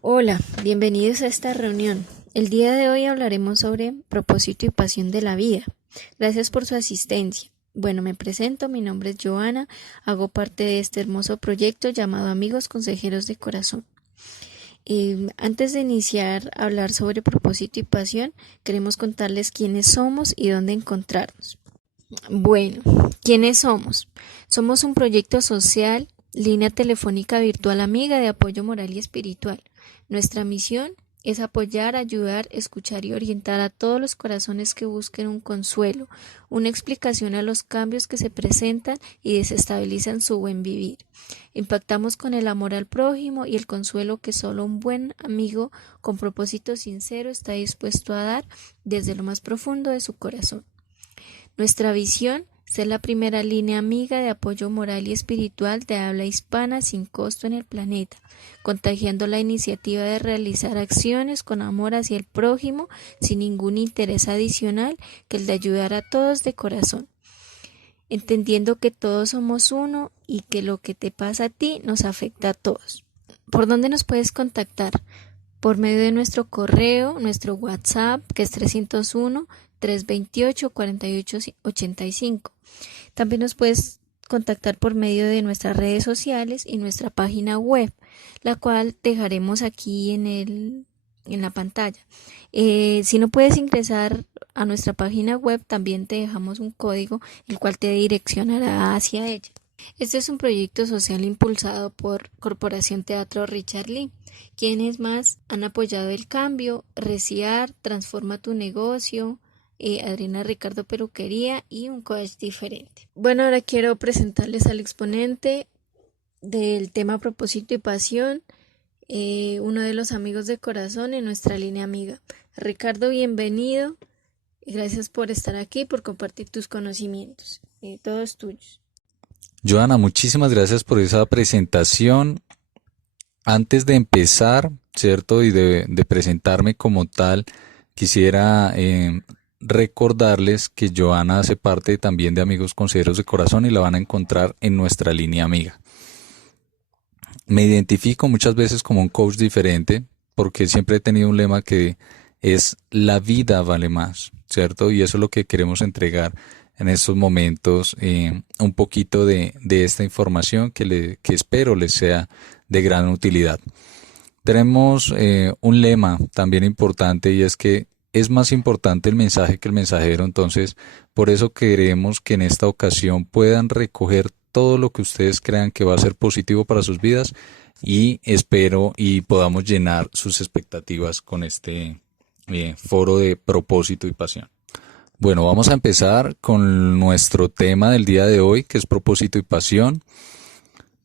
Hola, bienvenidos a esta reunión. El día de hoy hablaremos sobre propósito y pasión de la vida. Gracias por su asistencia. Bueno, me presento, mi nombre es Joana, hago parte de este hermoso proyecto llamado Amigos Consejeros de Corazón. Antes de iniciar a hablar sobre propósito y pasión, queremos contarles quiénes somos y dónde encontrarnos. Bueno, ¿quiénes somos? Somos un proyecto social, línea telefónica virtual amiga de apoyo moral y espiritual. Nuestra misión es apoyar, ayudar, escuchar y orientar a todos los corazones que busquen un consuelo, una explicación a los cambios que se presentan y desestabilizan su buen vivir. Impactamos con el amor al prójimo y el consuelo que solo un buen amigo con propósito sincero está dispuesto a dar desde lo más profundo de su corazón. Nuestra visión: ser la primera línea amiga de apoyo moral y espiritual de habla hispana sin costo en el planeta, contagiando la iniciativa de realizar acciones con amor hacia el prójimo sin ningún interés adicional que el de ayudar a todos de corazón, entendiendo que todos somos uno y que lo que te pasa a ti nos afecta a todos. ¿Por dónde nos puedes contactar? Por medio de nuestro correo, nuestro WhatsApp, que es 301-328-4885. También nos puedes contactar por medio de nuestras redes sociales y nuestra página web, la cual dejaremos aquí en la pantalla. Si no puedes ingresar a nuestra página web, también te dejamos un código, el cual te direccionará hacia ella. Este es un proyecto social impulsado por Corporación Teatro Richard Lee, quienes más han apoyado el cambio, Reciar, Transforma tu negocio, Adriana Ricardo Peluquería y un coach diferente. Bueno, ahora quiero presentarles al exponente del tema propósito y pasión, uno de los amigos de corazón en nuestra línea amiga. Ricardo, bienvenido. Gracias por estar aquí, por compartir tus conocimientos. Todos tuyos. Joana, muchísimas gracias por esa presentación. Antes de empezar, ¿cierto? Y de presentarme como tal, quisiera recordarles que Joana hace parte también de Amigos Consejeros de Corazón y la van a encontrar en nuestra línea amiga. Me identifico muchas veces como un coach diferente porque siempre he tenido un lema que es la vida vale más, ¿cierto? Y eso es lo que queremos entregar en estos momentos, un poquito de esta información que espero les sea de gran utilidad. Tenemos un lema también importante y es que es más importante el mensaje que el mensajero, entonces por eso queremos que en esta ocasión puedan recoger todo lo que ustedes crean que va a ser positivo para sus vidas y espero y podamos llenar sus expectativas con este foro de propósito y pasión. Bueno, vamos a empezar con nuestro tema del día de hoy, que es propósito y pasión.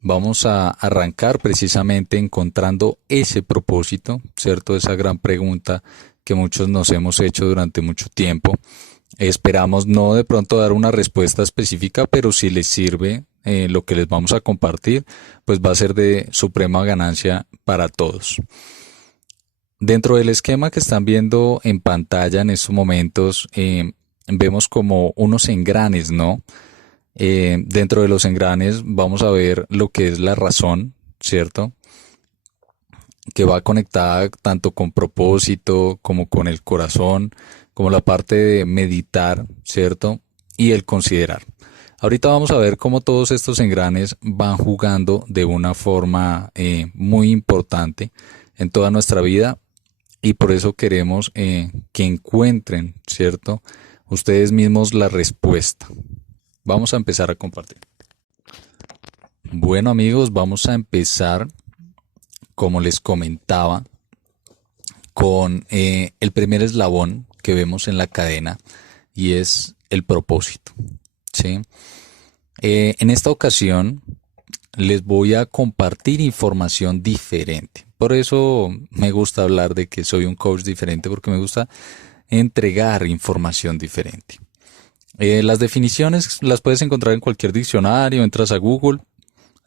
Vamos a arrancar precisamente encontrando ese propósito, ¿cierto? Esa gran pregunta que muchos nos hemos hecho durante mucho tiempo. Esperamos no de pronto dar una respuesta específica, pero si les sirve lo que les vamos a compartir, pues va a ser de suprema ganancia para todos. Dentro del esquema que están viendo en pantalla en estos momentos, vemos como unos engranes, ¿no? Dentro de los engranes vamos a ver lo que es la razón, ¿cierto? Que va conectada tanto con propósito como con el corazón, como la parte de meditar, ¿cierto? Y el considerar. Ahorita vamos a ver cómo todos estos engranes van jugando de una forma muy importante en toda nuestra vida y por eso queremos que encuentren, ¿cierto? Ustedes mismos la respuesta. Vamos a empezar a compartir. Bueno amigos, vamos a empezar, como les comentaba, con el primer eslabón que vemos en la cadena y es el propósito. ¿Sí? En esta ocasión les voy a compartir información diferente. Por eso me gusta hablar de que soy un coach diferente porque me gusta entregar información diferente. Las definiciones las puedes encontrar en cualquier diccionario, entras a Google,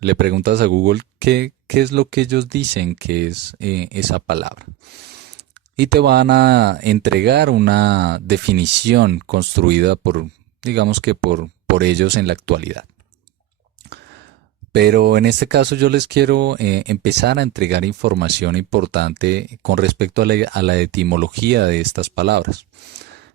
le preguntas a Google qué es lo que ellos dicen que es esa palabra. Y te van a entregar una definición construida por, digamos que por ellos en la actualidad. Pero en este caso yo les quiero empezar a entregar información importante con respecto a la etimología de estas palabras.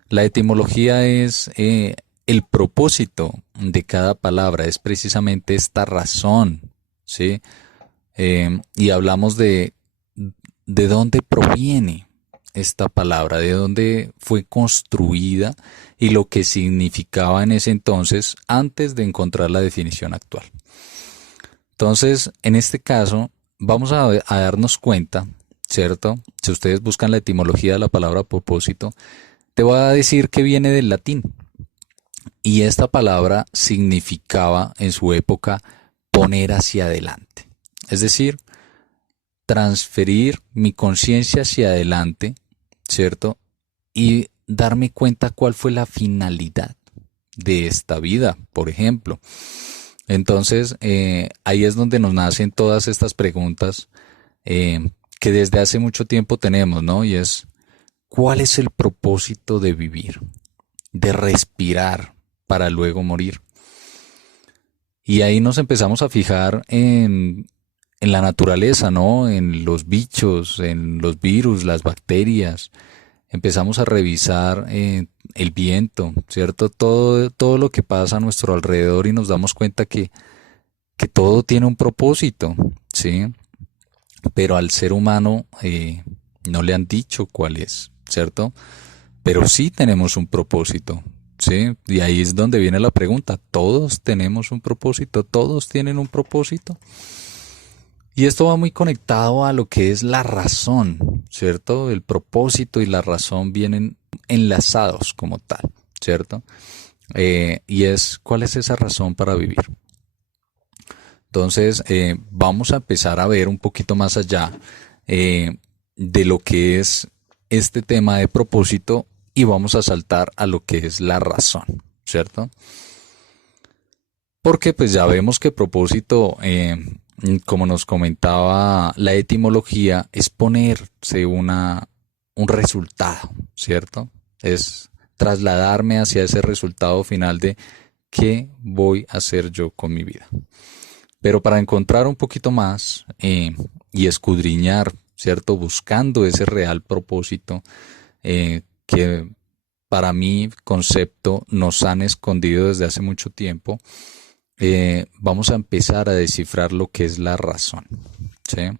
La etimología es el propósito de cada palabra, es precisamente esta razón, ¿sí? Y hablamos de dónde proviene esta palabra, de dónde fue construida y lo que significaba en ese entonces antes de encontrar la definición actual. Entonces, en este caso, vamos a darnos cuenta, ¿cierto? Si ustedes buscan la etimología de la palabra propósito, te voy a decir que viene del latín. Y esta palabra significaba en su época poner hacia adelante. Es decir, transferir mi conciencia hacia adelante, ¿cierto? Y darme cuenta cuál fue la finalidad de esta vida, por ejemplo. Entonces, ahí es donde nos nacen todas estas preguntas que desde hace mucho tiempo tenemos, ¿no? Y es, ¿cuál es el propósito de vivir? De respirar para luego morir. Y ahí nos empezamos a fijar en la naturaleza, ¿no? En los bichos, en los virus, las bacterias. Empezamos a revisar el viento, ¿cierto? Todo lo que pasa a nuestro alrededor y nos damos cuenta que todo tiene un propósito, ¿sí? Pero al ser humano no le han dicho cuál es, ¿cierto? Pero sí tenemos un propósito, ¿sí? Y ahí es donde viene la pregunta, ¿todos tenemos un propósito? ¿Todos tienen un propósito? Y esto va muy conectado a lo que es la razón, ¿cierto? El propósito y la razón vienen enlazados como tal, ¿cierto? Y es, ¿cuál es esa razón para vivir? Entonces, vamos a empezar a ver un poquito más allá de lo que es este tema de propósito y vamos a saltar a lo que es la razón, ¿cierto? Porque pues ya vemos que propósito, como nos comentaba la etimología, es ponerse un resultado, ¿cierto? Es trasladarme hacia ese resultado final de qué voy a hacer yo con mi vida. Pero para encontrar un poquito más y escudriñar, ¿cierto? Buscando ese real propósito que para mi concepto nos han escondido desde hace mucho tiempo, vamos a empezar a descifrar lo que es la razón, ¿sí?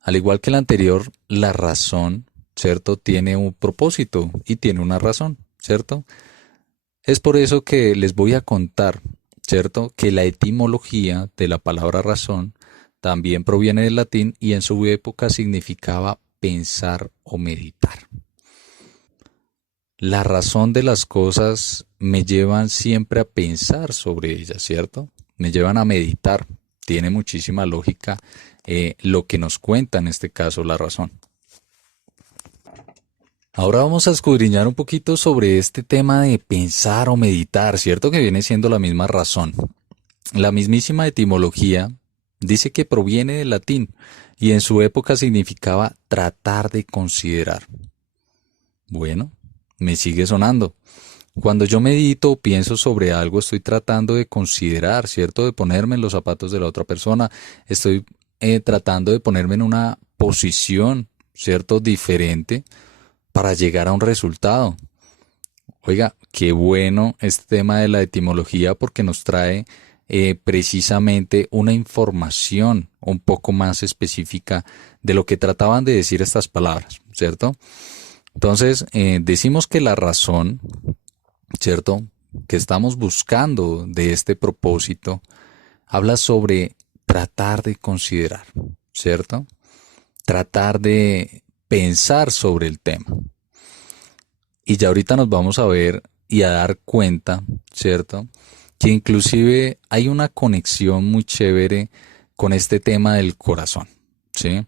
Al igual que la anterior, la razón, ¿cierto? Tiene un propósito y tiene una razón, ¿cierto? Es por eso que les voy a contar, ¿cierto? Que la etimología de la palabra razón también proviene del latín y en su época significaba pensar o meditar. La razón de las cosas me llevan siempre a pensar sobre ellas, ¿cierto? Me llevan a meditar. Tiene muchísima lógica lo que nos cuenta en este caso la razón. Ahora vamos a escudriñar un poquito sobre este tema de pensar o meditar, ¿cierto? Que viene siendo la misma razón. La mismísima etimología dice que proviene del latín y en su época significaba tratar de considerar. Bueno, me sigue sonando. Cuando yo medito o pienso sobre algo, estoy tratando de considerar, ¿cierto? De ponerme en los zapatos de la otra persona. Estoy tratando de ponerme en una posición, ¿cierto? Diferente para llegar a un resultado. Oiga, qué bueno este tema de la etimología porque nos trae precisamente una información un poco más específica de lo que trataban de decir estas palabras, ¿cierto? Entonces, decimos que la razón, ¿cierto? Que estamos buscando de este propósito, habla sobre tratar de considerar, ¿cierto? Tratar de pensar sobre el tema. Y ya ahorita nos vamos a ver y a dar cuenta, ¿cierto? Que inclusive hay una conexión muy chévere con este tema del corazón, ¿sí?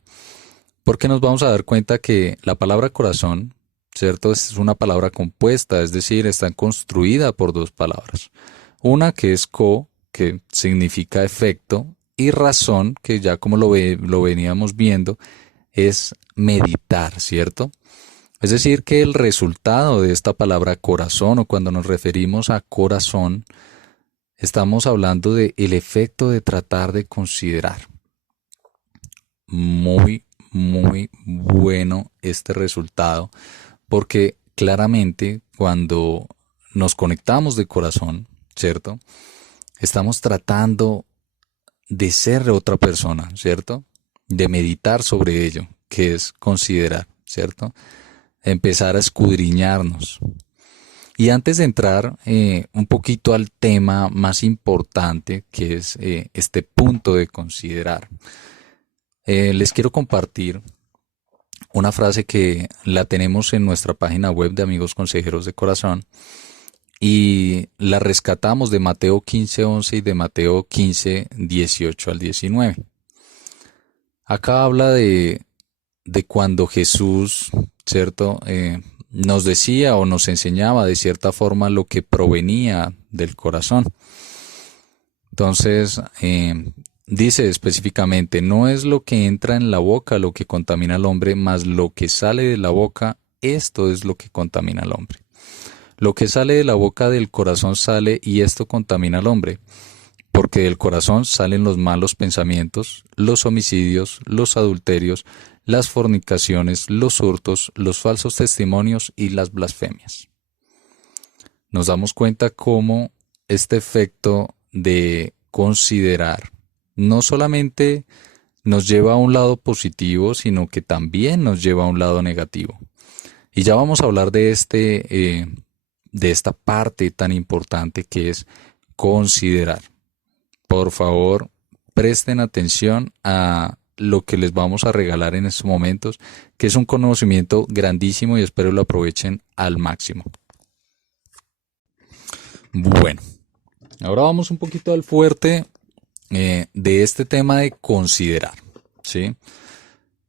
Porque nos vamos a dar cuenta que la palabra corazón, ¿cierto? Es una palabra compuesta, es decir, está construida por dos palabras. Una que es que significa efecto, y razón, que ya como lo veníamos viendo, es meditar, ¿cierto? Es decir, que el resultado de esta palabra corazón, o cuando nos referimos a corazón, Estamos hablando de el efecto de tratar de considerar. Muy, muy bueno este resultado, porque claramente cuando nos conectamos de corazón, ¿cierto? Estamos tratando de ser otra persona, ¿cierto? De meditar sobre ello, que es considerar, ¿cierto? Empezar a escudriñarnos. Y antes de entrar un poquito al tema más importante, que es este punto de considerar, les quiero compartir una frase que la tenemos en nuestra página web de Amigos Consejeros de Corazón y la rescatamos de Mateo 15:11 y de Mateo 15:18 al 19. Acá habla de cuando Jesús, ¿cierto? Nos decía o nos enseñaba de cierta forma lo que provenía del corazón. Entonces, dice específicamente, no es lo que entra en la boca lo que contamina al hombre, mas lo que sale de la boca, esto es lo que contamina al hombre. Lo que sale de la boca del corazón sale y esto contamina al hombre, porque del corazón salen los malos pensamientos, los homicidios, los adulterios, las fornicaciones, los hurtos, los falsos testimonios y las blasfemias. Nos damos cuenta cómo este efecto de considerar no solamente nos lleva a un lado positivo, sino que también nos lleva a un lado negativo. Y ya vamos a hablar de esta parte tan importante que es considerar. Por favor, presten atención a lo que les vamos a regalar en estos momentos, que es un conocimiento grandísimo y espero lo aprovechen al máximo. Bueno, ahora vamos un poquito al fuerte de este tema de considerar, ¿sí?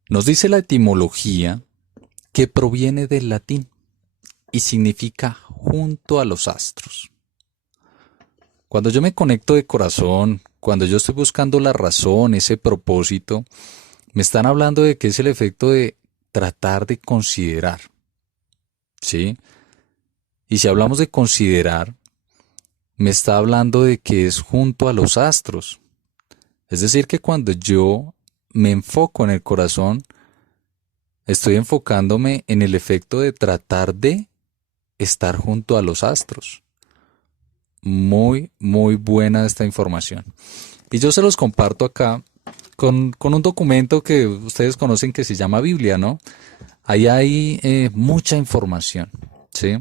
Nos dice la etimología que proviene del latín y significa junto a los astros. Cuando yo me conecto de corazón, cuando yo estoy buscando la razón, ese propósito, me están hablando de que es el efecto de tratar de considerar, ¿sí? Y si hablamos de considerar, me está hablando de que es junto a los astros. Es decir, que cuando yo me enfoco en el corazón, estoy enfocándome en el efecto de tratar de estar junto a los astros. Muy, muy buena esta información. Y yo se los comparto acá con un documento que ustedes conocen que se llama Biblia, ¿no? Ahí hay mucha información, ¿sí?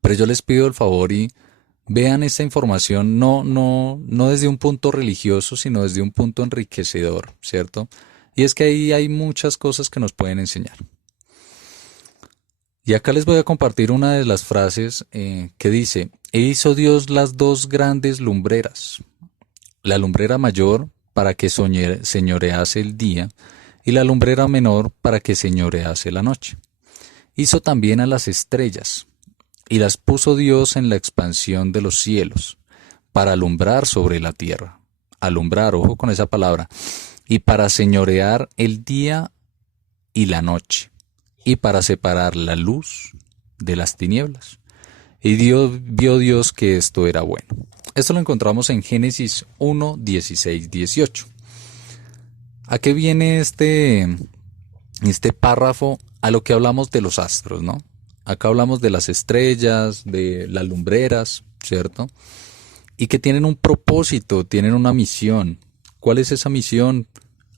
Pero yo les pido el favor y vean esta información no desde un punto religioso, sino desde un punto enriquecedor, ¿cierto? Y es que ahí hay muchas cosas que nos pueden enseñar. Y acá les voy a compartir una de las frases que dice, e hizo Dios las dos grandes lumbreras, la lumbrera mayor para que señorease el día y la lumbrera menor para que señorease la noche. Hizo también a las estrellas y las puso Dios en la expansión de los cielos para alumbrar sobre la tierra. Alumbrar, ojo con esa palabra, y para señorear el día y la noche, y para separar la luz de las tinieblas. Y vio Dios que esto era bueno. Esto lo encontramos en Génesis 1, 16, 18. ¿A qué viene este párrafo? A lo que hablamos de los astros, ¿no? Acá hablamos de las estrellas, de las lumbreras, ¿cierto? Y que tienen un propósito, tienen una misión. ¿Cuál es esa misión?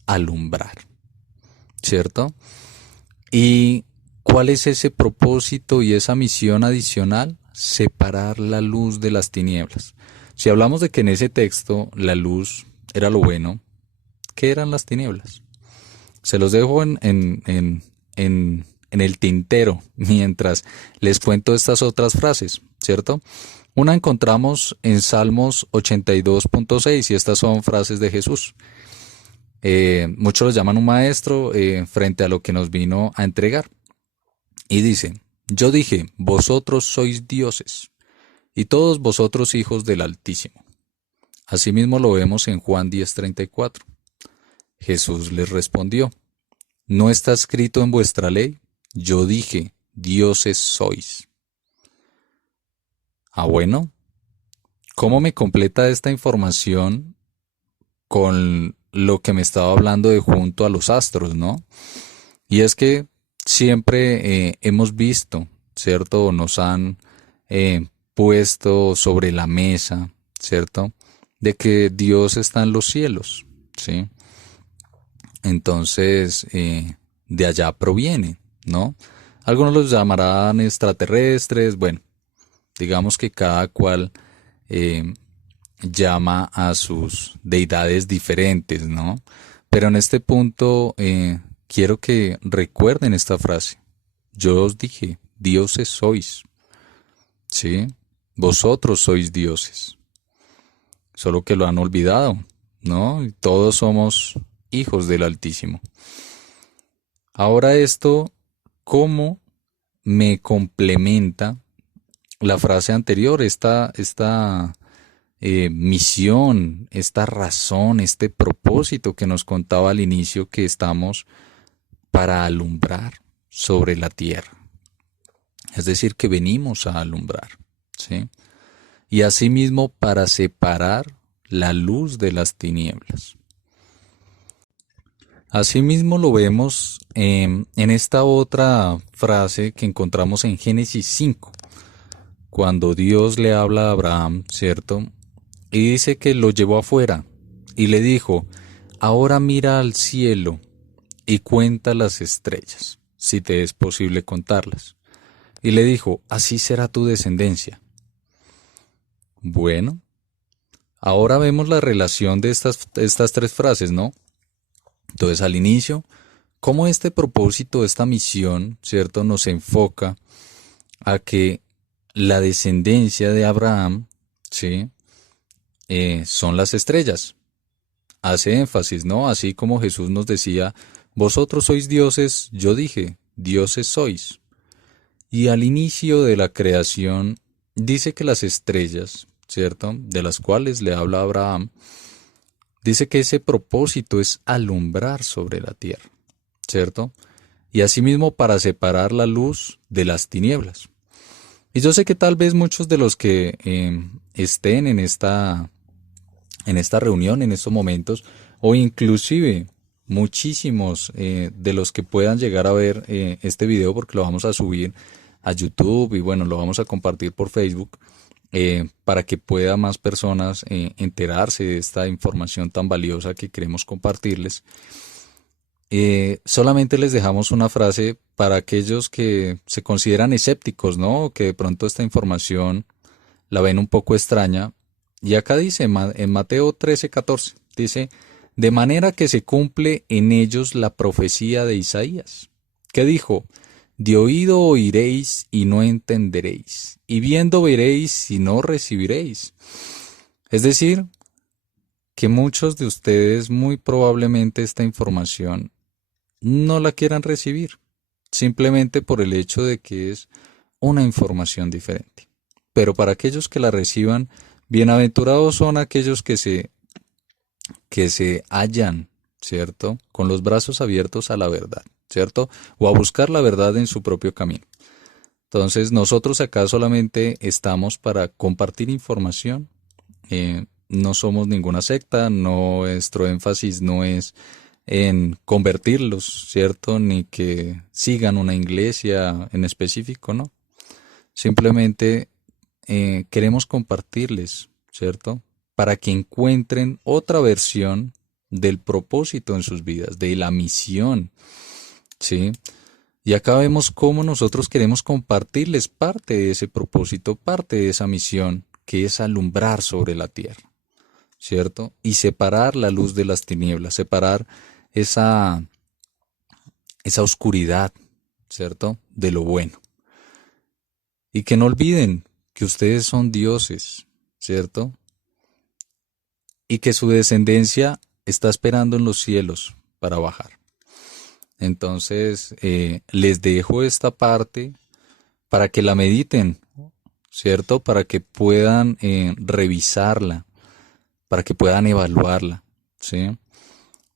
Alumbrar, ¿cierto? ¿Y cuál es ese propósito y esa misión adicional? Separar la luz de las tinieblas. Si hablamos de que en ese texto la luz era lo bueno, ¿qué eran las tinieblas? Se los dejo en el tintero mientras les cuento estas otras frases, ¿cierto? Una encontramos en Salmos 82.6 y estas son frases de Jesús. Muchos los llaman un maestro frente a lo que nos vino a entregar. Y dice, yo dije, vosotros sois dioses, y todos vosotros hijos del Altísimo. Asimismo lo vemos en Juan 10:34. Jesús les respondió, ¿no está escrito en vuestra ley? Yo dije, dioses sois. Ah, bueno, ¿Cómo me completa esta información con lo que me estaba hablando de junto a los astros, ¿no? Y es que siempre hemos visto, ¿cierto? Nos han puesto sobre la mesa, ¿cierto? De que Dios está en los cielos, ¿sí? Entonces, de allá proviene, ¿no? Algunos los llamarán extraterrestres, bueno, digamos que cada cual eh, llama a sus deidades diferentes, ¿no? Pero en este punto quiero que recuerden esta frase. Yo os dije, dioses sois, ¿sí? Vosotros sois dioses, solo que lo han olvidado, ¿no? Y todos somos hijos del Altísimo. Ahora esto, ¿cómo me complementa la frase anterior, esta misión, esta razón, este propósito que nos contaba al inicio que estamos para alumbrar sobre la tierra? Es decir, que venimos a alumbrar, ¿sí? Y asimismo para separar la luz de las tinieblas. Asimismo lo vemos en esta otra frase que encontramos en Génesis 5, cuando Dios le habla a Abraham, ¿cierto? Y dice que lo llevó afuera y le dijo, ahora mira al cielo y cuenta las estrellas, si te es posible contarlas. Y le dijo, así será tu descendencia. Bueno, ahora vemos la relación de estas tres frases, ¿no? Entonces, al inicio, cómo este propósito, esta misión, ¿cierto?, nos enfoca a que la descendencia de Abraham, ¿sí?, son las estrellas. Hace énfasis, ¿no? Así como Jesús nos decía, vosotros sois dioses, yo dije, dioses sois. Y al inicio de la creación, dice que las estrellas, ¿cierto?, de las cuales le habla Abraham, dice que ese propósito es alumbrar sobre la tierra, ¿cierto? Y asimismo para separar la luz de las tinieblas. Y yo sé que tal vez muchos de los que estén en esta reunión, en estos momentos, o inclusive muchísimos de los que puedan llegar a ver este video, porque lo vamos a subir a YouTube y bueno, lo vamos a compartir por Facebook, para que pueda más personas enterarse de esta información tan valiosa que queremos compartirles. Solamente les dejamos una frase para aquellos que se consideran escépticos, ¿no? Que de pronto esta información la ven un poco extraña. Y acá dice, en Mateo 13:14, dice, de manera que se cumple en ellos la profecía de Isaías, que dijo, de oído oiréis y no entenderéis, y viendo veréis y no recibiréis. Es decir, que muchos de ustedes muy probablemente esta información no la quieran recibir, simplemente por el hecho de que es una información diferente. Pero para aquellos que la reciban, bienaventurados son aquellos que se hallan, ¿cierto?, con los brazos abiertos a la verdad, ¿cierto? O a buscar la verdad en su propio camino. Entonces, nosotros acá solamente estamos para compartir información. No somos ninguna secta, nuestro énfasis no es en convertirlos, ¿cierto? Ni que sigan una iglesia en específico, ¿no? Simplemente queremos compartirles, ¿cierto? Para que encuentren otra versión del propósito en sus vidas, de la misión, ¿sí? Y acá vemos cómo nosotros queremos compartirles parte de ese propósito, parte de esa misión, que es alumbrar sobre la tierra, ¿cierto? Y separar la luz de las tinieblas, separar esa oscuridad, ¿cierto?, de lo bueno. Y que no olviden que ustedes son dioses, ¿cierto? Y que su descendencia está esperando en los cielos para bajar. Entonces, les dejo esta parte para que la mediten, ¿cierto? Para que puedan revisarla, para que puedan evaluarla, ¿sí?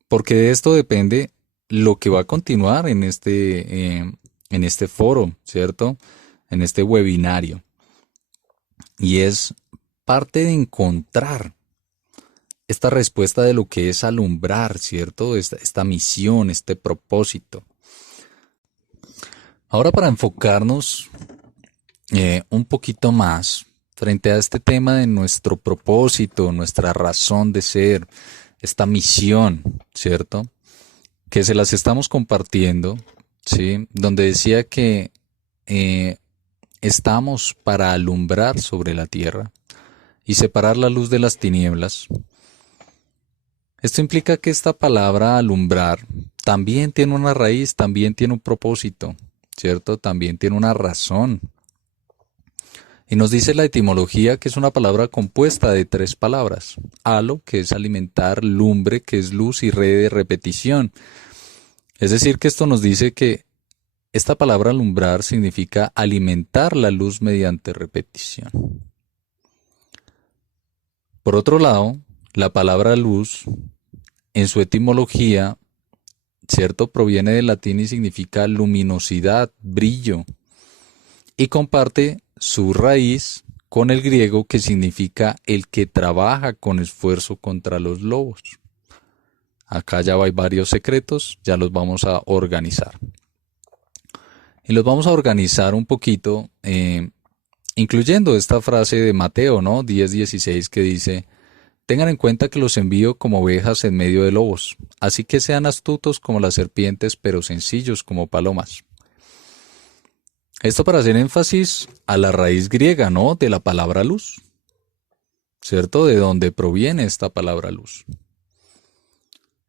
Porque de esto depende lo que va a continuar en este foro, ¿cierto? En este webinario. Y es parte de encontrar esta respuesta de lo que es alumbrar, ¿cierto? Esta misión, este propósito. Ahora para enfocarnos un poquito más frente a este tema de nuestro propósito, nuestra razón de ser, esta misión, ¿cierto? Que se las estamos compartiendo, ¿sí? Donde decía que eh, estamos para alumbrar sobre la tierra y separar la luz de las tinieblas. Esto implica que esta palabra alumbrar también tiene una raíz, también tiene un propósito, ¿cierto? También tiene una razón. Y nos dice la etimología que es una palabra compuesta de 3 palabras. Halo, que es alimentar, lumbre, que es luz, y red de repetición. Es decir, que esto nos dice que esta palabra alumbrar significa alimentar la luz mediante repetición. Por otro lado, la palabra luz, en su etimología, ¿cierto? Proviene del latín y significa luminosidad, brillo, y comparte su raíz con el griego, que significa el que trabaja con esfuerzo contra los lobos. Acá ya hay varios secretos, ya los vamos a organizar. Y los vamos a organizar un poquito, incluyendo esta frase de Mateo, ¿no? 10:16, que dice: tengan en cuenta que los envío como ovejas en medio de lobos, así que sean astutos como las serpientes, pero sencillos como palomas. Esto para hacer énfasis a la raíz griega, ¿no? De la palabra luz, ¿cierto? De donde proviene esta palabra luz.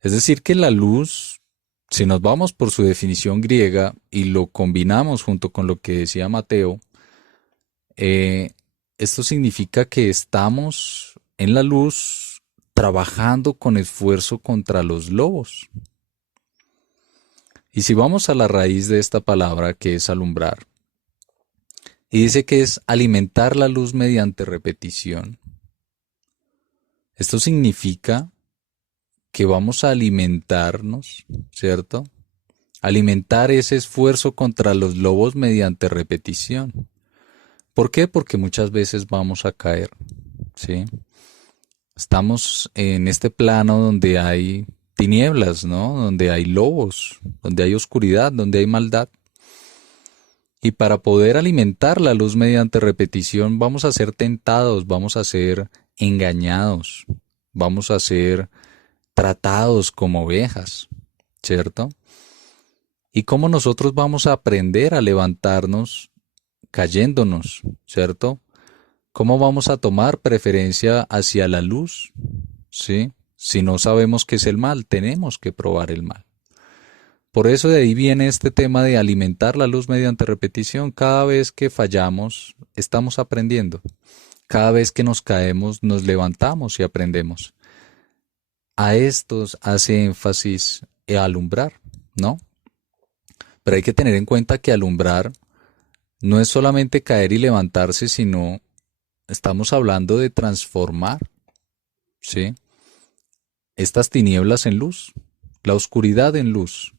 Es decir, que la luz, si nos vamos por su definición griega y lo combinamos junto con lo que decía Mateo, esto significa que estamos en la luz trabajando con esfuerzo contra los lobos. Y si vamos a la raíz de esta palabra, que es alumbrar, y dice que es alimentar la luz mediante repetición, esto significa que vamos a alimentarnos, ¿cierto? Alimentar ese esfuerzo contra los lobos mediante repetición. ¿Por qué? Porque muchas veces vamos a caer, ¿sí? Estamos en este plano donde hay tinieblas, ¿no? Donde hay lobos, donde hay oscuridad, donde hay maldad. Y para poder alimentar la luz mediante repetición vamos a ser tentados, vamos a ser engañados, vamos a ser tratados como ovejas, ¿cierto? ¿Y cómo nosotros vamos a aprender a levantarnos cayéndonos, ¿cierto? ¿Cómo vamos a tomar preferencia hacia la luz? ¿Sí? Si no sabemos qué es el mal, tenemos que probar el mal. Por eso de ahí viene este tema de alimentar la luz mediante repetición. Cada vez que fallamos, estamos aprendiendo. Cada vez que nos caemos, nos levantamos y aprendemos. A estos hace énfasis alumbrar, ¿no? Pero hay que tener en cuenta que alumbrar no es solamente caer y levantarse, sino estamos hablando de transformar, ¿sí? Estas tinieblas en luz, la oscuridad en luz.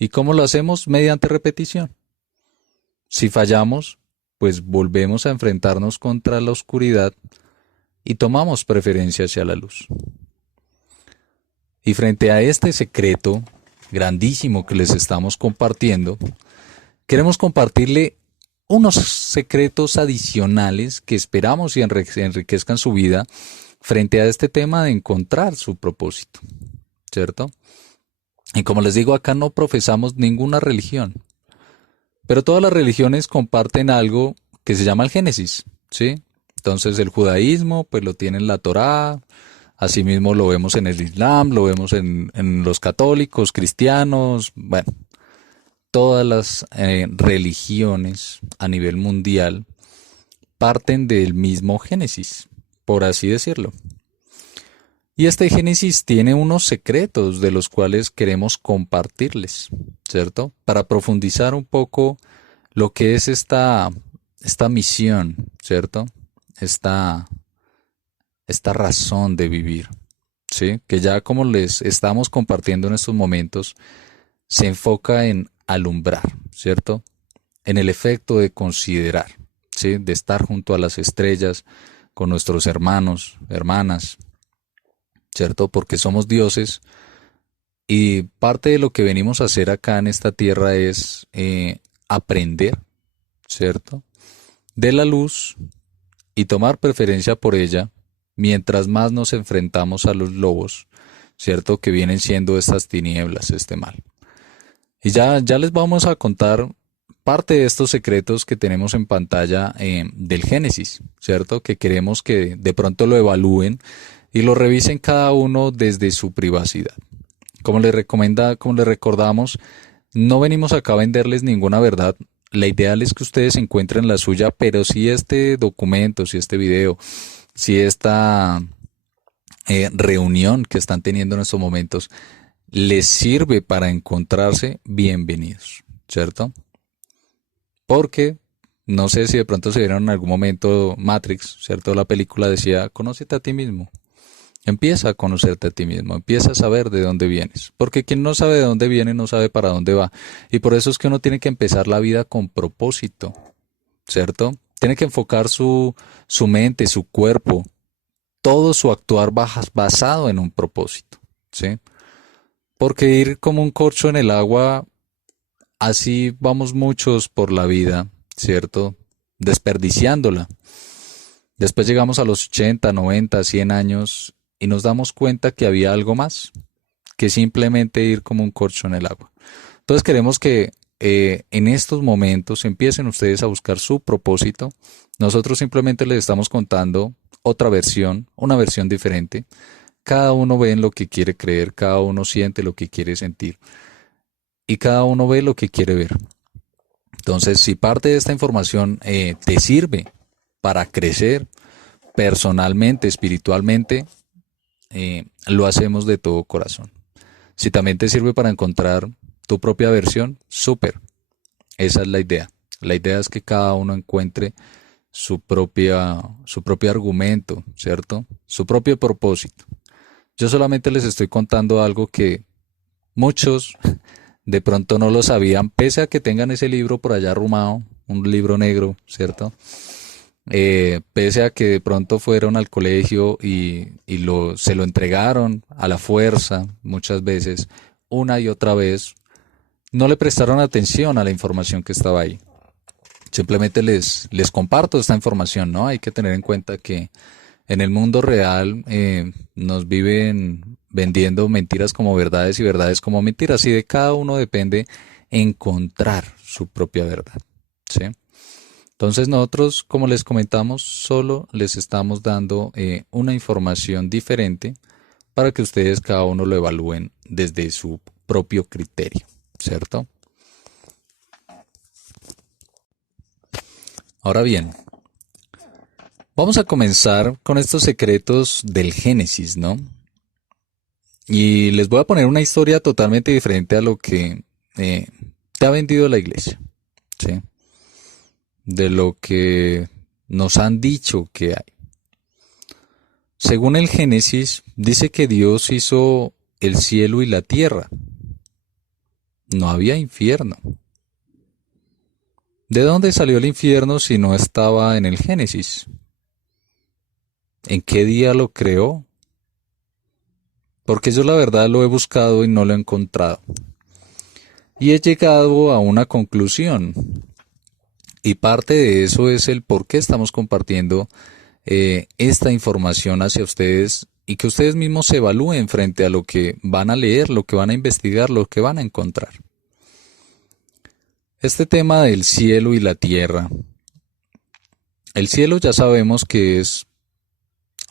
¿Y cómo lo hacemos? Mediante repetición. Si fallamos, pues volvemos a enfrentarnos contra la oscuridad y tomamos preferencia hacia la luz. Y frente a este secreto grandísimo que les estamos compartiendo, queremos compartirle unos secretos adicionales que esperamos y enriquezcan su vida frente a este tema de encontrar su propósito, ¿cierto? Y como les digo, acá no profesamos ninguna religión, pero todas las religiones comparten algo que se llama el Génesis, ¿sí? Entonces el judaísmo, pues lo tiene en la Torá, asimismo lo vemos en el Islam, lo vemos en los católicos, cristianos, bueno, todas las religiones a nivel mundial parten del mismo Génesis, por así decirlo. Y este Génesis tiene unos secretos de los cuales queremos compartirles, ¿cierto? Para profundizar un poco lo que es esta misión, ¿cierto? Esta razón de vivir, ¿sí? Que ya como les estamos compartiendo en estos momentos, se enfoca en alumbrar, ¿cierto? En el efecto de considerar, ¿sí? De estar junto a las estrellas, con nuestros hermanos, hermanas, ¿cierto? Porque somos dioses y parte de lo que venimos a hacer acá en esta tierra es aprender, ¿cierto? De la luz y tomar preferencia por ella mientras más nos enfrentamos a los lobos, ¿cierto? Que vienen siendo estas tinieblas, este mal. Y ya les vamos a contar parte de estos secretos que tenemos en pantalla del Génesis, ¿cierto? Que queremos que de pronto lo evalúen y lo revisen cada uno desde su privacidad. Como como les recordamos, no venimos acá a venderles ninguna verdad. La ideal es que ustedes encuentren la suya, pero si este documento, si este video, si esta reunión que están teniendo en estos momentos les sirve para encontrarse, bienvenidos, ¿cierto? Porque no sé si de pronto se vieron en algún momento Matrix, ¿cierto? La película decía, conócete a ti mismo. Empieza a conocerte a ti mismo, empieza a saber de dónde vienes, porque quien no sabe de dónde viene no sabe para dónde va. Y por eso es que uno tiene que empezar la vida con propósito, ¿cierto? Tiene que enfocar su mente, su cuerpo, todo su actuar basado en un propósito, ¿sí? Porque ir como un corcho en el agua, así vamos muchos por la vida, ¿cierto? Desperdiciándola. Después llegamos a los 80, 90, 100 años y nos damos cuenta que había algo más que simplemente ir como un corcho en el agua. Entonces queremos que en estos momentos empiecen ustedes a buscar su propósito. Nosotros simplemente les estamos contando otra versión, una versión diferente. Cada uno ve en lo que quiere creer, cada uno siente lo que quiere sentir y cada uno ve lo que quiere ver. Entonces, si parte de esta información te sirve para crecer personalmente, espiritualmente, lo hacemos de todo corazón. Si también te sirve para encontrar tu propia versión, súper. Esa es la idea. La idea es que cada uno encuentre su propio argumento, ¿cierto? Su propio propósito. Yo solamente les estoy contando algo que muchos de pronto no lo sabían, pese a que tengan ese libro por allá arrumado, un libro negro, ¿cierto? Pese a que de pronto fueron al colegio y se lo entregaron a la fuerza muchas veces, una y otra vez, no le prestaron atención a la información que estaba ahí. Simplemente les comparto esta información, ¿no? Hay que tener en cuenta que en el mundo real nos viven vendiendo mentiras como verdades y verdades como mentiras, y de cada uno depende encontrar su propia verdad, ¿sí? Entonces nosotros, como les comentamos, solo les estamos dando una información diferente para que ustedes cada uno lo evalúen desde su propio criterio, ¿cierto? Ahora bien, vamos a comenzar con estos secretos del Génesis, ¿no? Y les voy a poner una historia totalmente diferente a lo que te ha vendido la iglesia, ¿sí? De lo que nos han dicho que hay. Según el Génesis, dice que Dios hizo el cielo y la tierra. No había infierno. ¿De dónde salió el infierno si no estaba en el Génesis? ¿En qué día lo creó? Porque yo la verdad lo he buscado y no lo he encontrado. Y he llegado a una conclusión. Y parte de eso es el por qué estamos compartiendo esta información hacia ustedes y que ustedes mismos se evalúen frente a lo que van a leer, lo que van a investigar, lo que van a encontrar. Este tema del cielo y la tierra. El cielo ya sabemos que es,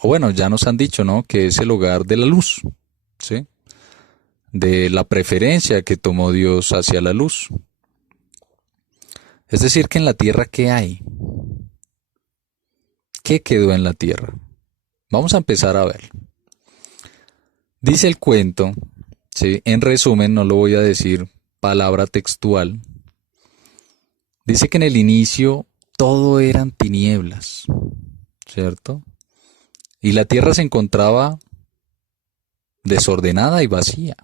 o bueno, ya nos han dicho, ¿no? Que es el hogar de la luz, ¿sí? De la preferencia que tomó Dios hacia la luz. Es decir, que en la tierra, ¿qué hay? ¿Qué quedó en la tierra? Vamos a empezar a ver. Dice el cuento, ¿sí? En resumen, no lo voy a decir palabra textual. Dice que en el inicio todo eran tinieblas, ¿cierto? Y la tierra se encontraba desordenada y vacía.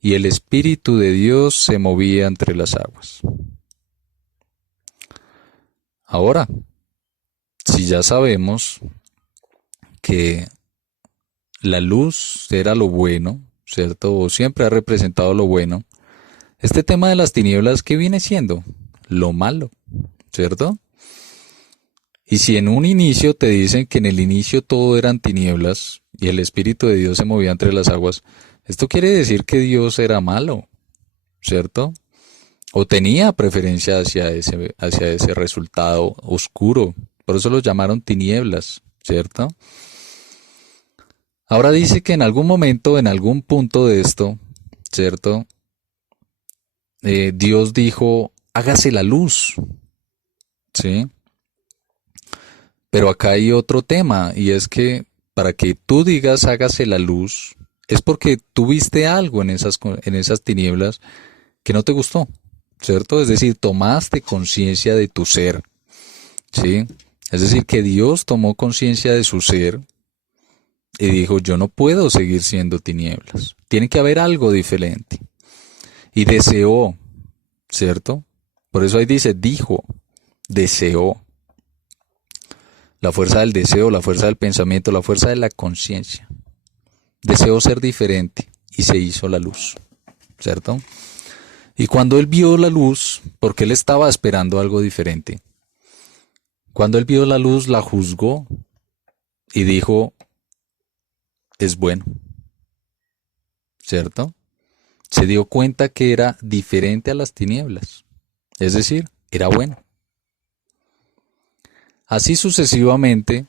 Y el Espíritu de Dios se movía entre las aguas. Ahora, si ya sabemos que la luz era lo bueno, ¿cierto? O siempre ha representado lo bueno, este tema de las tinieblas, ¿qué viene siendo? Lo malo, ¿cierto? Y si en un inicio te dicen que en el inicio todo eran tinieblas y el Espíritu de Dios se movía entre las aguas, esto quiere decir que Dios era malo, ¿cierto? O tenía preferencia hacia ese resultado oscuro. Por eso lo llamaron tinieblas, ¿cierto? Ahora dice que en algún momento, en algún punto de esto, ¿cierto? Dios dijo, hágase la luz, ¿sí? Pero acá hay otro tema, y es que para que tú digas hágase la luz, es porque tú viste algo en esas tinieblas que no te gustó, ¿cierto? Es decir, tomaste conciencia de tu ser, ¿sí? Es decir, que Dios tomó conciencia de su ser y dijo, yo no puedo seguir siendo tinieblas, tiene que haber algo diferente. Y deseó, ¿cierto? Por eso ahí dice, dijo, deseó. La fuerza del deseo, la fuerza del pensamiento, la fuerza de la conciencia. Deseó ser diferente y se hizo la luz, ¿cierto? Y cuando él vio la luz, porque él estaba esperando algo diferente, cuando él vio la luz, la juzgó y dijo, es bueno, ¿cierto? Se dio cuenta que era diferente a las tinieblas, es decir, era bueno. Así sucesivamente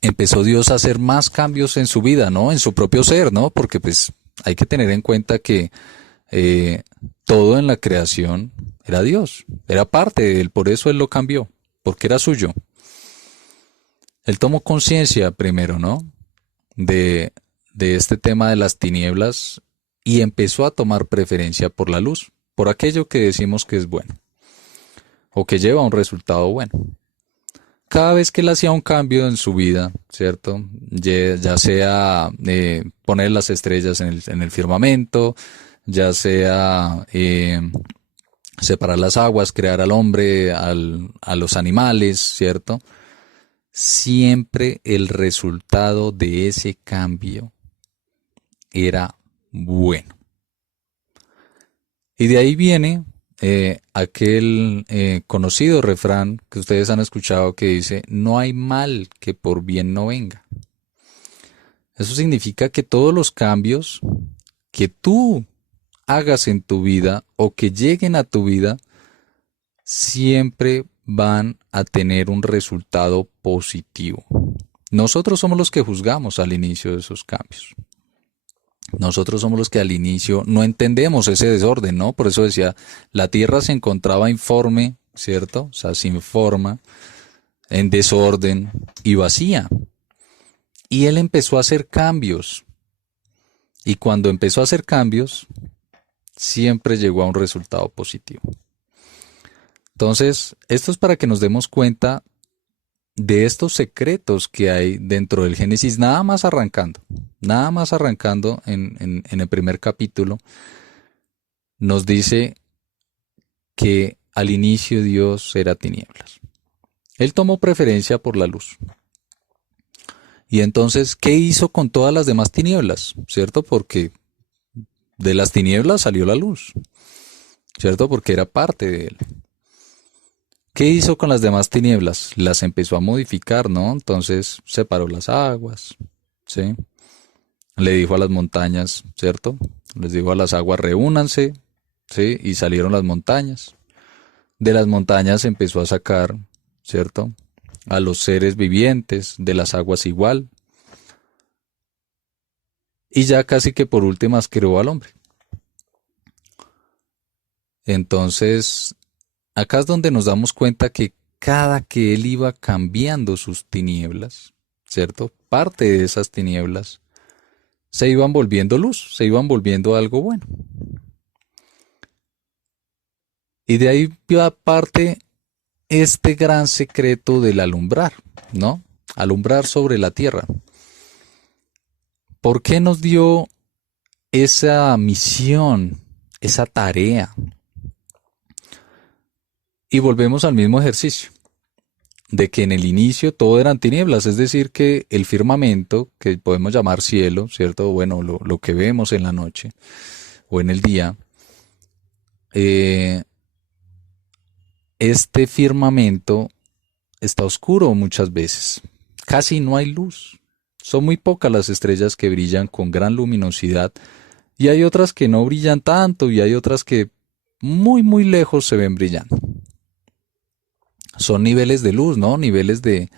empezó Dios a hacer más cambios en su vida, ¿no? En su propio ser, ¿no? Porque pues hay que tener en cuenta que eh, todo en la creación era Dios, era parte de él, por eso él lo cambió, porque era suyo. Él tomó conciencia primero, ¿no? De, de este tema de las tinieblas y empezó a tomar preferencia por la luz, por aquello que decimos que es bueno o que lleva a un resultado bueno. Cada vez que él hacía un cambio en su vida, ¿cierto? Ya sea poner las estrellas en el firmamento, ya sea separar las aguas, crear al hombre, a los animales, ¿cierto? Siempre el resultado de ese cambio era bueno. Y de ahí viene aquel conocido refrán que ustedes han escuchado que dice, no hay mal que por bien no venga. Eso significa que todos los cambios que tú hagas en tu vida o que lleguen a tu vida, siempre van a tener un resultado positivo. Nosotros somos los que juzgamos al inicio de esos cambios. Nosotros somos los que al inicio no entendemos ese desorden, ¿no? Por eso decía, la tierra se encontraba informe, ¿cierto? O sea, sin forma, en desorden y vacía. Y él empezó a hacer cambios. Y cuando empezó a hacer cambios, siempre llegó a un resultado positivo. Entonces, esto es para que nos demos cuenta de estos secretos que hay dentro del Génesis, nada más arrancando en el primer capítulo, nos dice que al inicio Dios era tinieblas. Él tomó preferencia por la luz. Y entonces, ¿qué hizo con todas las demás tinieblas? ¿Cierto? Porque de las tinieblas salió la luz, ¿cierto? Porque era parte de él. ¿Qué hizo con las demás tinieblas? Las empezó a modificar, ¿no? Entonces separó las aguas, ¿sí? Le dijo a las montañas, ¿cierto? Les dijo a las aguas, reúnanse, ¿sí? Y salieron las montañas. De las montañas empezó a sacar, ¿cierto? A los seres vivientes, de las aguas igual. Y ya casi que por últimas creó al hombre. Entonces, acá es donde nos damos cuenta que cada que él iba cambiando sus tinieblas, ¿cierto? Parte de esas tinieblas se iban volviendo luz, se iban volviendo algo bueno. Y de ahí va parte este gran secreto del alumbrar, ¿no? Alumbrar sobre la tierra. ¿Por qué nos dio esa misión, esa tarea? Y volvemos al mismo ejercicio. de que en el inicio todo eran tinieblas, es decir, que el firmamento, que podemos llamar cielo, ¿cierto? Bueno, lo que vemos en la noche o en el día, eh, este firmamento está oscuro muchas veces. Casi no hay luz. Son muy pocas las estrellas que brillan con gran luminosidad y hay otras que no brillan tanto y hay otras que muy muy lejos se ven brillando. Son niveles de luz, ¿no? Niveles de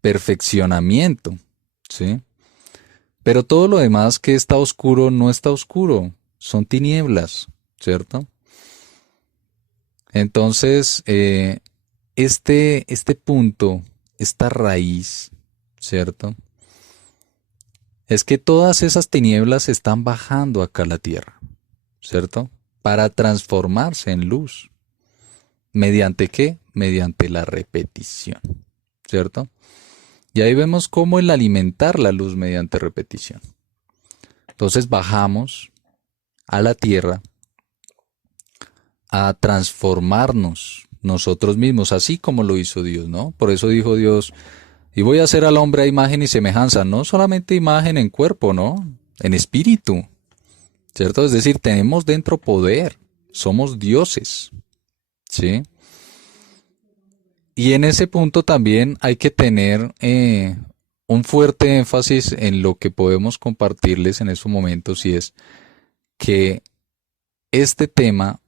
perfeccionamiento, ¿sí? Pero todo lo demás que está oscuro no está oscuro, son tinieblas, ¿cierto? Entonces, este punto, esta raíz, ¿cierto? Es que todas esas tinieblas están bajando acá a la tierra, ¿cierto? Para transformarse en luz. ¿Mediante qué? Mediante la repetición, ¿cierto? Y ahí vemos cómo el alimentar la luz mediante repetición. Entonces bajamos a la tierra a transformarnos nosotros mismos, así como lo hizo Dios, ¿no? Por eso dijo Dios, y voy a hacer al hombre a imagen y semejanza, no solamente imagen en cuerpo, ¿no? En espíritu, ¿cierto? Es decir, tenemos dentro poder, somos dioses, ¿sí? Y en ese punto también hay que tener un fuerte énfasis en lo que podemos compartirles en estos momentos, y es que este tema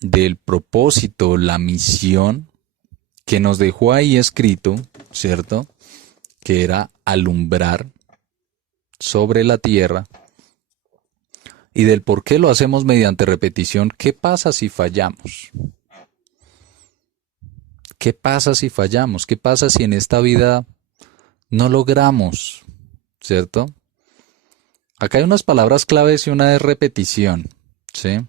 del propósito, la misión que nos dejó ahí escrito, ¿cierto? Que era alumbrar sobre la tierra, y del por qué lo hacemos mediante repetición. ¿Qué pasa si fallamos? ¿Qué pasa si fallamos? ¿Qué pasa si en esta vida no logramos? ¿Cierto? Acá hay unas palabras claves y una es repetición, ¿sí?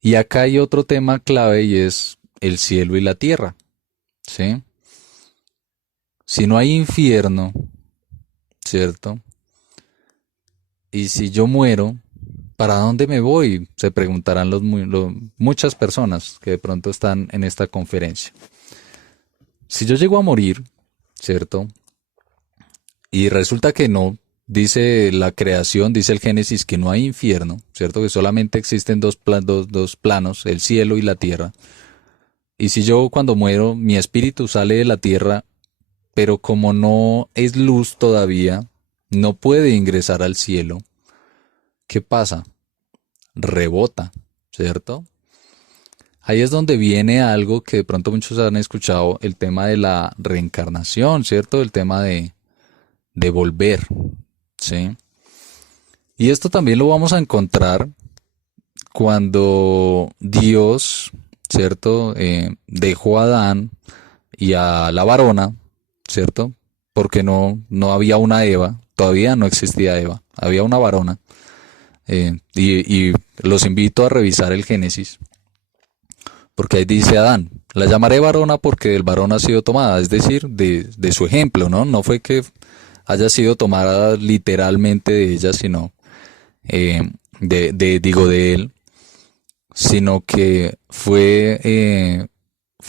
Y acá hay otro tema clave y es el cielo y la tierra, ¿sí? Si no hay infierno, ¿cierto? Y si yo muero, ¿para dónde me voy? Se preguntarán muchas personas que de pronto están en esta conferencia. Si yo llego a morir, ¿cierto? Y resulta que no, dice la creación, dice el Génesis, que no hay infierno, ¿cierto? Que solamente existen dos planos, el cielo y la tierra. Y si yo cuando muero, mi espíritu sale de la tierra, pero como no es luz todavía, no puede ingresar al cielo, ¿qué pasa? Rebota, ¿cierto? Ahí es donde viene algo que de pronto muchos han escuchado, el tema de la reencarnación, ¿cierto? El tema de volver, ¿sí? Y esto también lo vamos a encontrar cuando Dios, ¿cierto? Dejó a Adán y a la varona, ¿cierto? Porque no había una Eva, todavía no existía Eva, había una varona. Y los invito a revisar el Génesis, porque ahí dice Adán, la llamaré varona porque del varón ha sido tomada, es decir, de su ejemplo, ¿no? No fue que haya sido tomada literalmente de ella, sino de él, sino que fue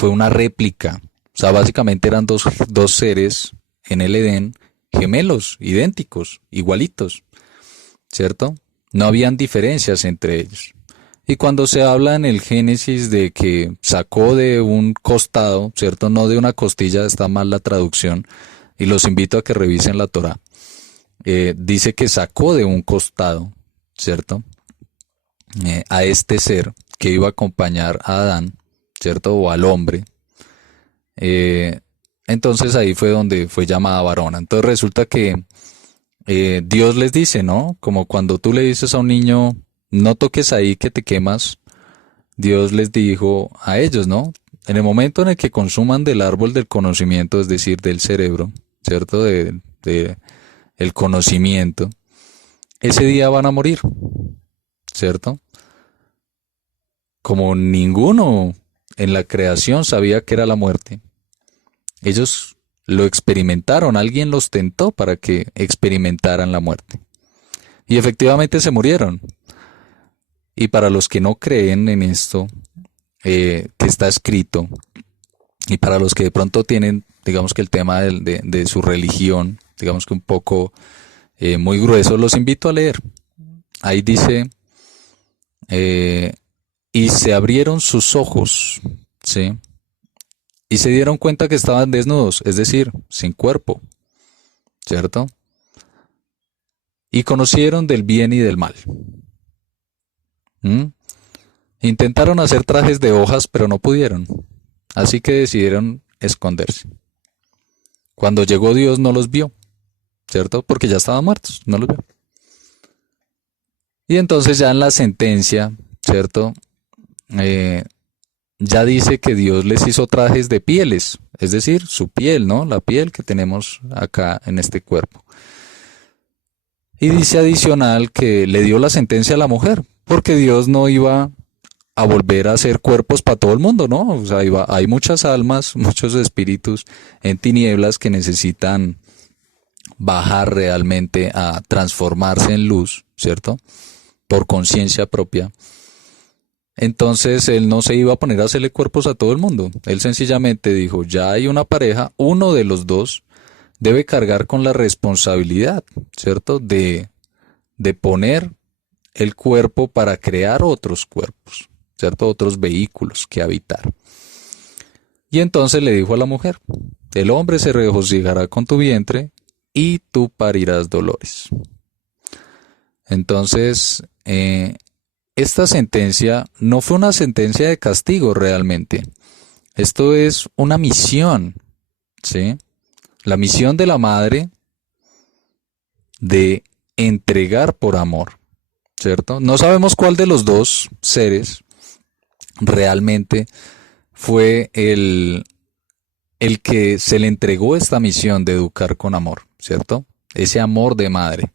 una réplica. O sea, básicamente eran dos seres en el Edén, gemelos, idénticos, igualitos, ¿cierto? No habían diferencias entre ellos. Y cuando se habla en el Génesis de que sacó de un costado, ¿cierto? No de una costilla, está mal la traducción, y los invito a que revisen la Torá. Dice que sacó de un costado, ¿cierto? A este ser que iba a acompañar a Adán, ¿cierto? O al hombre. Entonces ahí fue donde fue llamada varona. Entonces resulta que Dios les dice, ¿no? Como cuando tú le dices a un niño, no toques ahí que te quemas, Dios les dijo a ellos, ¿no? En el momento en el que consuman del árbol del conocimiento, es decir, del cerebro, ¿cierto? De el conocimiento, ese día van a morir, ¿cierto? Como ninguno en la creación sabía que era la muerte, ellos lo experimentaron, alguien los tentó para que experimentaran la muerte. Y efectivamente se murieron. Y para los que no creen en esto, que está escrito, Y para los que de pronto tienen, digamos que el tema de su religión, digamos que un poco muy grueso, los invito a leer. Ahí dice, eh, y se abrieron sus ojos, ¿sí? Y se dieron cuenta que estaban desnudos, es decir, sin cuerpo, ¿cierto? Y conocieron del bien y del mal. ¿Mm? Intentaron hacer trajes de hojas, pero no pudieron. Así que decidieron esconderse. Cuando llegó Dios no los vio, ¿cierto? Porque ya estaban muertos, no los vio. Y entonces ya en la sentencia, ¿cierto? Eh, ya dice que Dios les hizo trajes de pieles, es decir, su piel, ¿no? La piel que tenemos acá en este cuerpo. Y dice adicional que le dio la sentencia a la mujer, porque Dios no iba a volver a hacer cuerpos para todo el mundo, ¿no? O sea, hay muchas almas, muchos espíritus en tinieblas que necesitan bajar realmente a transformarse en luz, ¿cierto? Por conciencia propia. Entonces él no se iba a poner a hacerle cuerpos a todo el mundo. Él sencillamente dijo, ya hay una pareja, uno de los dos debe cargar con la responsabilidad, ¿cierto? De poner el cuerpo para crear otros cuerpos, ¿cierto? Otros vehículos que habitar. Y entonces le dijo a la mujer, el hombre se regocijará con tu vientre y tú parirás dolores. Entonces, esta sentencia no fue una sentencia de castigo realmente. Esto es una misión, ¿sí? La misión de la madre de entregar por amor, ¿cierto? No sabemos cuál de los dos seres realmente fue el que se le entregó esta misión de educar con amor, ¿cierto? Ese amor de madre.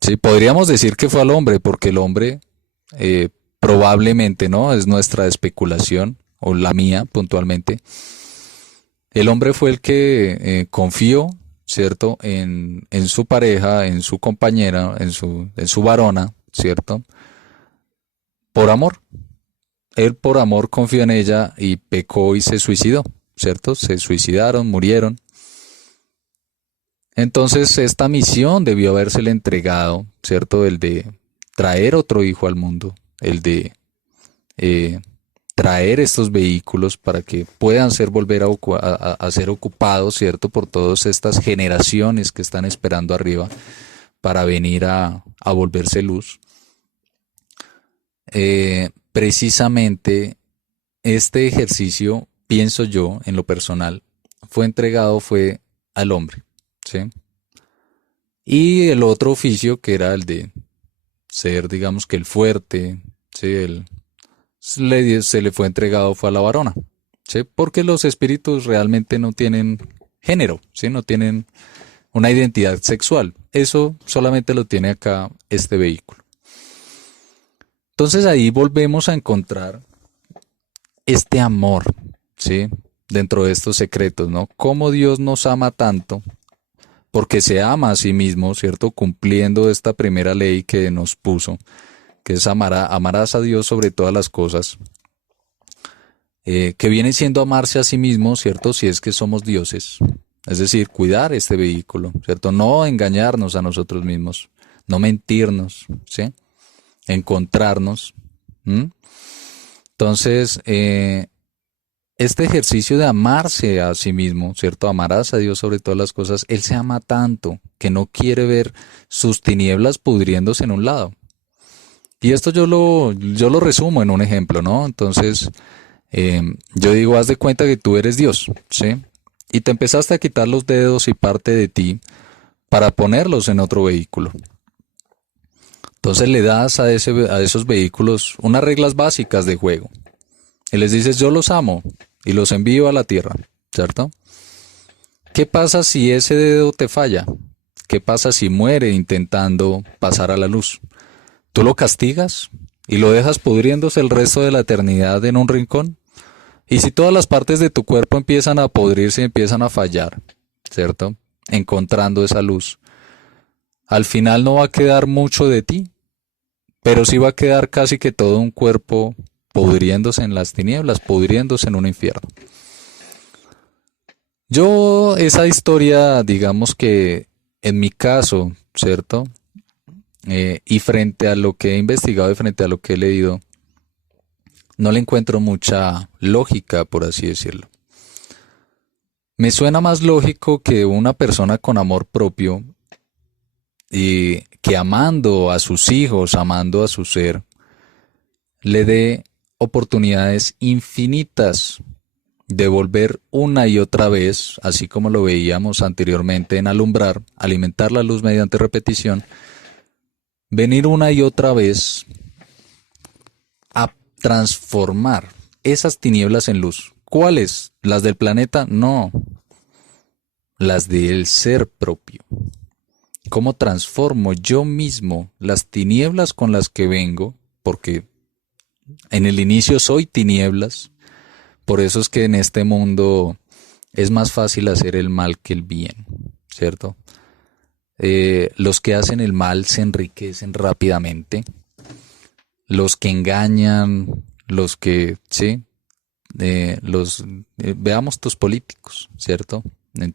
Sí, podríamos decir que fue al hombre, porque el hombre probablemente, ¿no? Es nuestra especulación, o la mía puntualmente. El hombre fue el que confió, ¿cierto? En su pareja, en su compañera, en su varona, ¿cierto? Por amor. Él por amor confió en ella y pecó y se suicidó, ¿cierto? Se suicidaron, murieron. Entonces esta misión debió habérsele entregado, ¿cierto? El de traer otro hijo al mundo, el de eh, traer estos vehículos para que puedan volver a ser ocupados, ¿cierto? Por todas estas generaciones que están esperando arriba para venir a volverse luz. Precisamente este ejercicio, pienso yo, en lo personal, fue al hombre, ¿sí? Y el otro oficio, que era el de ser, digamos que el fuerte, ¿sí? Se le fue entregado fue a la varona, ¿sí? Porque los espíritus realmente no tienen género, ¿sí? No tienen una identidad sexual. Eso solamente lo tiene acá este vehículo. Entonces ahí volvemos a encontrar este amor, ¿sí? Dentro de estos secretos, ¿no? Cómo Dios nos ama tanto, porque se ama a sí mismo, ¿cierto? Cumpliendo esta primera ley que nos puso, que es amarás a Dios sobre todas las cosas, que viene siendo amarse a sí mismo, ¿cierto? Si es que somos dioses, es decir, cuidar este vehículo, ¿cierto? No engañarnos a nosotros mismos, no mentirnos, ¿sí? Encontrarnos. ¿Mm? Entonces, este ejercicio de amarse a sí mismo, ¿cierto? Amarás a Dios sobre todas las cosas. Él se ama tanto que no quiere ver sus tinieblas pudriéndose en un lado. Y esto yo lo resumo en un ejemplo, ¿no? Entonces, yo digo, haz de cuenta que tú eres Dios, ¿sí? Y te empezaste a quitar los dedos y parte de ti para ponerlos en otro vehículo. Entonces le das a esos vehículos unas reglas básicas de juego. Y les dices, yo los amo y los envío a la tierra, ¿cierto? ¿Qué pasa si ese dedo te falla? ¿Qué pasa si muere intentando pasar a la luz? ¿Tú lo castigas y lo dejas pudriéndose el resto de la eternidad en un rincón? Y si todas las partes de tu cuerpo empiezan a podrirse y empiezan a fallar, ¿cierto? Encontrando esa luz. Al final no va a quedar mucho de ti, pero sí va a quedar casi que todo un cuerpo pudriéndose en las tinieblas, pudriéndose en un infierno. Esa historia, digamos que en mi caso, ¿cierto? Y frente a lo que he investigado y frente a lo que he leído, no le encuentro mucha lógica, por así decirlo. Me suena más lógico que una persona con amor propio y que amando a sus hijos, amando a su ser, le dé oportunidades infinitas de volver una y otra vez, así como lo veíamos anteriormente en alumbrar, alimentar la luz mediante repetición, venir una y otra vez a transformar esas tinieblas en luz. ¿Cuáles? ¿Las del planeta? No, las del ser propio. ¿Cómo transformo yo mismo las tinieblas con las que vengo? Porque en el inicio soy tinieblas. Por eso es que en este mundo es más fácil hacer el mal que el bien, ¿cierto? Los que hacen el mal se enriquecen rápidamente. Los que engañan, los que, sí, veamos tus políticos, ¿cierto? En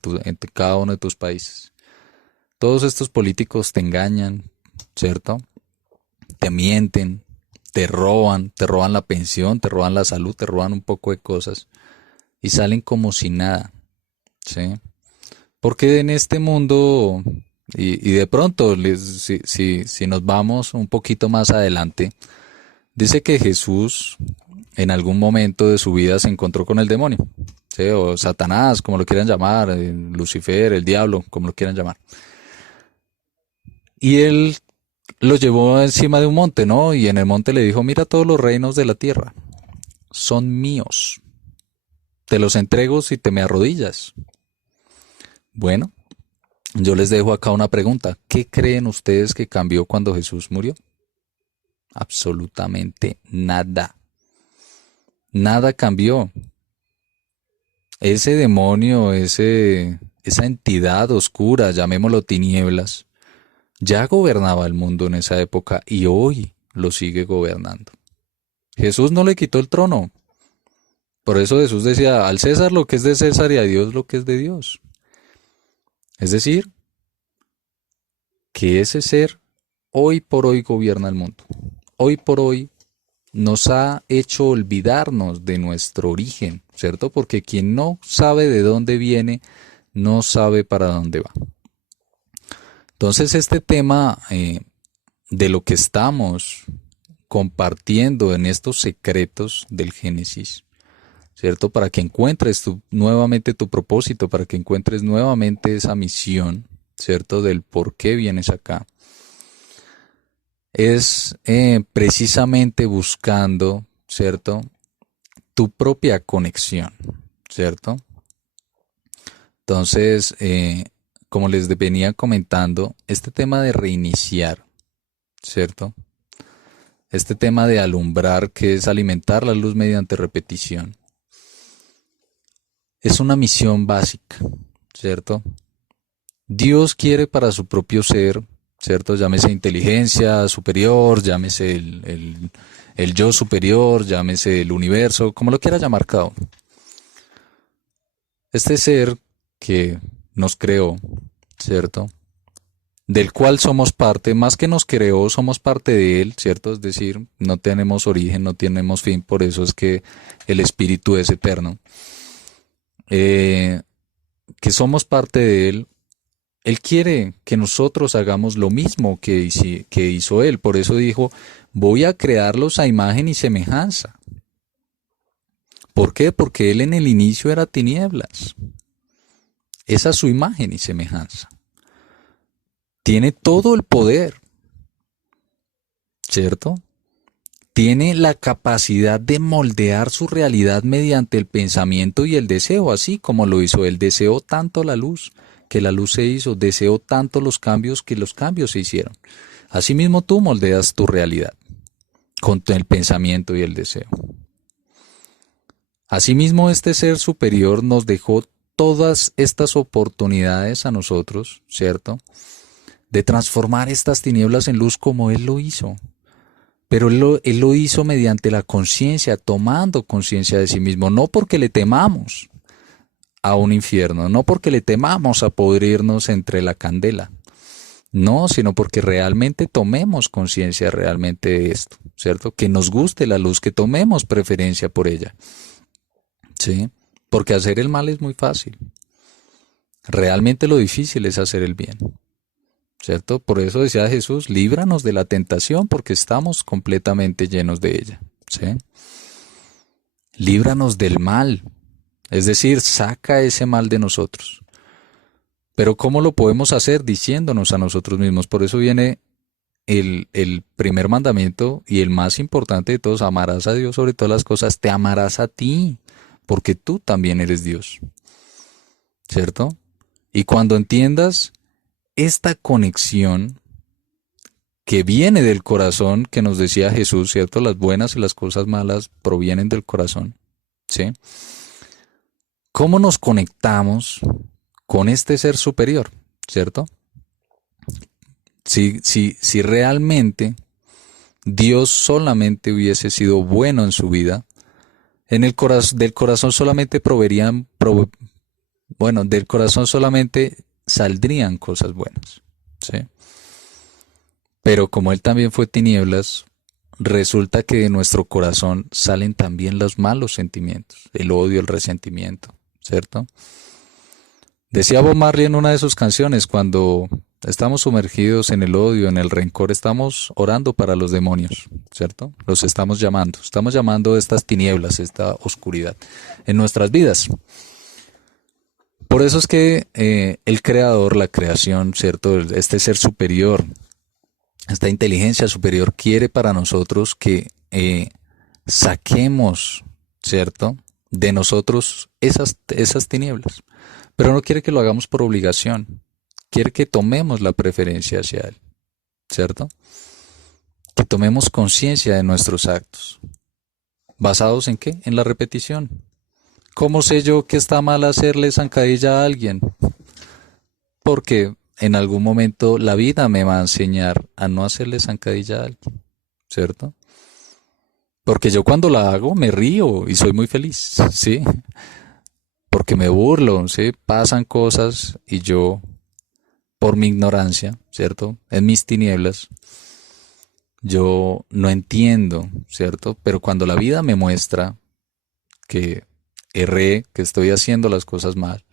cada uno de tus países. Todos estos políticos te engañan, ¿cierto? Te mienten, te roban la pensión, te roban la salud, te roban un poco de cosas y salen como si nada, ¿sí? Porque en este mundo, y de pronto, si nos vamos un poquito más adelante, dice que Jesús en algún momento de su vida se encontró con el demonio, ¿sí? O Satanás, como lo quieran llamar, Lucifer, el diablo, como lo quieran llamar. Y él lo llevó encima de un monte, ¿no? Y en el monte le dijo, mira todos los reinos de la tierra, son míos, te los entrego si te me arrodillas. Bueno, yo les dejo acá una pregunta, ¿qué creen ustedes que cambió cuando Jesús murió? Absolutamente nada. Nada cambió. Ese demonio, esa entidad oscura, llamémoslo tinieblas, ya gobernaba el mundo en esa época y hoy lo sigue gobernando. Jesús no le quitó el trono. Por eso Jesús decía, al César lo que es de César y a Dios lo que es de Dios. Es decir, que ese ser hoy por hoy gobierna el mundo. Hoy por hoy nos ha hecho olvidarnos de nuestro origen, ¿cierto? Porque quien no sabe de dónde viene, no sabe para dónde va. Entonces este tema de lo que estamos compartiendo en estos secretos del Génesis, ¿cierto? Para que encuentres nuevamente tu propósito, para que encuentres nuevamente esa misión, ¿cierto? Del por qué vienes acá. Es precisamente buscando, ¿cierto? Tu propia conexión, ¿cierto? Entonces, como les venía comentando, este tema de reiniciar, ¿cierto? Este tema de alumbrar, que es alimentar la luz mediante repetición, es una misión básica, ¿cierto? Dios quiere para su propio ser, ¿cierto? Llámese inteligencia superior, llámese el yo superior, llámese el universo, como lo quiera llamar cada uno. Este ser que nos creó, ¿cierto? Del cual somos parte, más que nos creó, somos parte de él, ¿cierto? Es decir, no tenemos origen, no tenemos fin, por eso es que el espíritu es eterno. Que somos parte de él. Él quiere que nosotros hagamos lo mismo que hizo él. Por eso dijo, voy a crearlos a imagen y semejanza. ¿Por qué? Porque él en el inicio era tinieblas. Esa es su imagen y semejanza. Tiene todo el poder, ¿cierto? Tiene la capacidad de moldear su realidad mediante el pensamiento y el deseo, así como lo hizo él. Deseó tanto la luz, que la luz se hizo, deseó tanto los cambios, que los cambios se hicieron. Asimismo tú moldeas tu realidad con el pensamiento y el deseo. Asimismo este ser superior nos dejó todas estas oportunidades a nosotros, ¿cierto? De transformar estas tinieblas en luz como Él lo hizo. Pero él lo hizo mediante la conciencia, tomando conciencia de sí mismo, no porque le temamos. a un infierno, no porque le temamos a podrirnos entre la candela, no, sino porque realmente tomemos conciencia realmente de esto, ¿cierto? Que nos guste la luz, que tomemos preferencia por ella, ¿sí? Porque hacer el mal es muy fácil. Realmente lo difícil es hacer el bien, ¿cierto? Por eso decía Jesús, líbranos de la tentación porque estamos completamente llenos de ella, ¿sí? Líbranos del mal, es decir, saca ese mal de nosotros. Pero ¿cómo lo podemos hacer? Diciéndonos a nosotros mismos. Por eso viene el primer mandamiento y el más importante de todos, amarás a Dios sobre todas las cosas, te amarás a ti, porque tú también eres Dios, ¿cierto? Y cuando entiendas esta conexión que viene del corazón, que nos decía Jesús, ¿cierto? Las buenas y las cosas malas provienen del corazón, ¿sí? ¿Cómo nos conectamos con este ser superior, ¿cierto? Si realmente Dios solamente hubiese sido bueno en su vida, del corazón solamente bueno, del corazón solamente saldrían cosas buenas, ¿sí? Pero como Él también fue tinieblas, resulta que de nuestro corazón salen también los malos sentimientos, el odio, el resentimiento, ¿cierto? Decía Bob Marley en una de sus canciones, cuando estamos sumergidos en el odio, en el rencor, estamos orando para los demonios, ¿cierto? Los estamos llamando a estas tinieblas, esta oscuridad en nuestras vidas. Por eso es que el creador, la creación, ¿cierto? Este ser superior, esta inteligencia superior quiere para nosotros que saquemos, ¿cierto? De nosotros esas tinieblas. Pero no quiere que lo hagamos por obligación. Quiere que tomemos la preferencia hacia Él, ¿cierto? Que tomemos conciencia de nuestros actos. ¿Basados en qué? En la repetición. ¿Cómo sé yo que está mal hacerle zancadilla a alguien? Porque en algún momento la vida me va a enseñar a no hacerle zancadilla a alguien, ¿cierto? Porque yo cuando la hago me río y soy muy feliz, ¿sí? Porque me burlo, ¿sí? Pasan cosas y yo, por mi ignorancia, ¿cierto? En mis tinieblas, yo no entiendo, ¿cierto? Pero cuando la vida me muestra que erré, que estoy haciendo las cosas mal,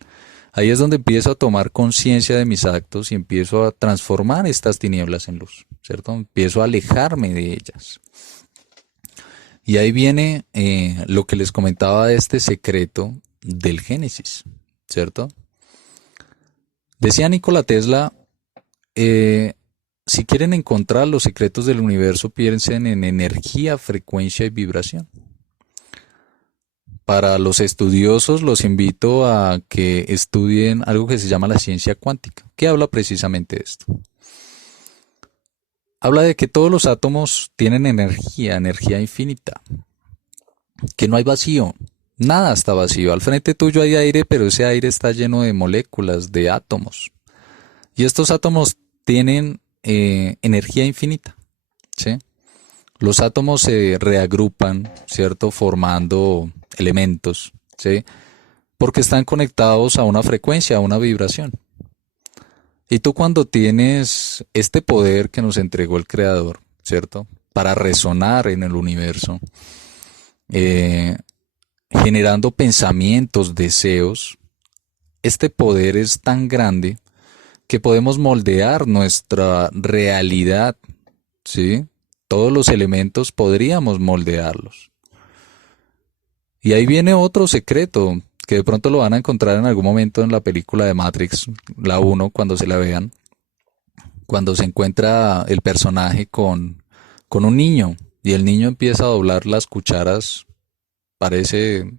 ahí es donde empiezo a tomar conciencia de mis actos y empiezo a transformar estas tinieblas en luz, ¿cierto? Empiezo a alejarme de ellas. Y ahí viene lo que les comentaba de este secreto del Génesis, ¿cierto? Decía Nikola Tesla, si quieren encontrar los secretos del universo, piensen en energía, frecuencia y vibración. Para los estudiosos los invito a que estudien algo que se llama la ciencia cuántica, que habla precisamente de esto. Habla de que todos los átomos tienen energía, energía infinita, que no hay vacío, nada está vacío. Al frente tuyo hay aire, pero ese aire está lleno de moléculas, de átomos. Y estos átomos tienen energía infinita, ¿sí? Los átomos se reagrupan, ¿cierto? Formando elementos, ¿sí? Porque están conectados a una frecuencia, a una vibración. Y tú cuando tienes este poder que nos entregó el Creador, ¿cierto? Para resonar en el universo, generando pensamientos, deseos, este poder es tan grande que podemos moldear nuestra realidad, ¿sí? Todos los elementos podríamos moldearlos. Y ahí viene otro secreto, que de pronto lo van a encontrar en algún momento en la película de Matrix, la uno cuando se la vean, cuando se encuentra el personaje con un niño, y el niño empieza a doblar las cucharas, parece,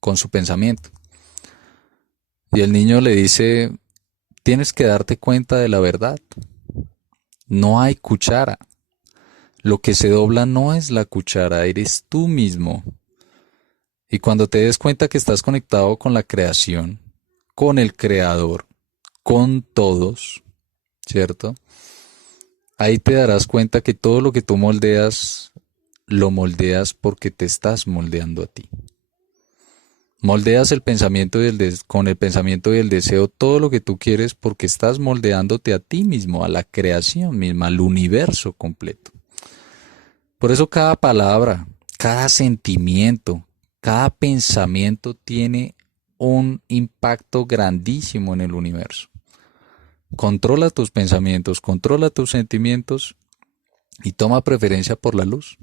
con su pensamiento. Y el niño le dice, tienes que darte cuenta de la verdad. No hay cuchara. Lo que se dobla no es la cuchara, eres tú mismo. Y cuando te des cuenta que estás conectado con la creación, con el creador, con todos, ¿cierto? Ahí te darás cuenta que todo lo que tú moldeas, lo moldeas porque te estás moldeando a ti. Moldeas el pensamiento y con el pensamiento y el deseo todo lo que tú quieres porque estás moldeándote a ti mismo, a la creación misma, al universo completo. Por eso cada palabra, cada sentimiento, cada pensamiento tiene un impacto grandísimo en el universo. Controla tus pensamientos, controla tus sentimientos y toma preferencia por la luz.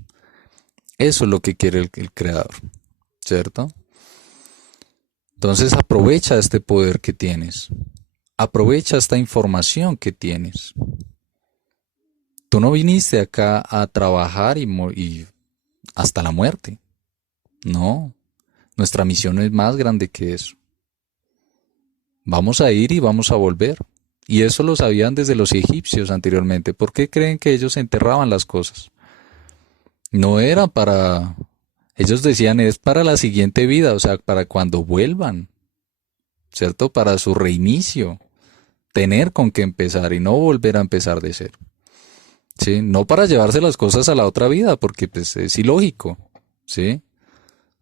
Eso es lo que quiere el creador, ¿cierto? Entonces aprovecha este poder que tienes. Aprovecha esta información que tienes. Tú no viniste acá a trabajar y hasta la muerte. No, nuestra misión es más grande que eso. Vamos a ir y vamos a volver. Y eso lo sabían desde los egipcios anteriormente. ¿Por qué creen que ellos enterraban las cosas? No era para... Ellos decían es para la siguiente vida, o sea, para cuando vuelvan, ¿cierto? Para su reinicio. Tener con qué empezar y no volver a empezar de cero. ¿Sí? No para llevarse las cosas a la otra vida, porque pues es ilógico, ¿sí?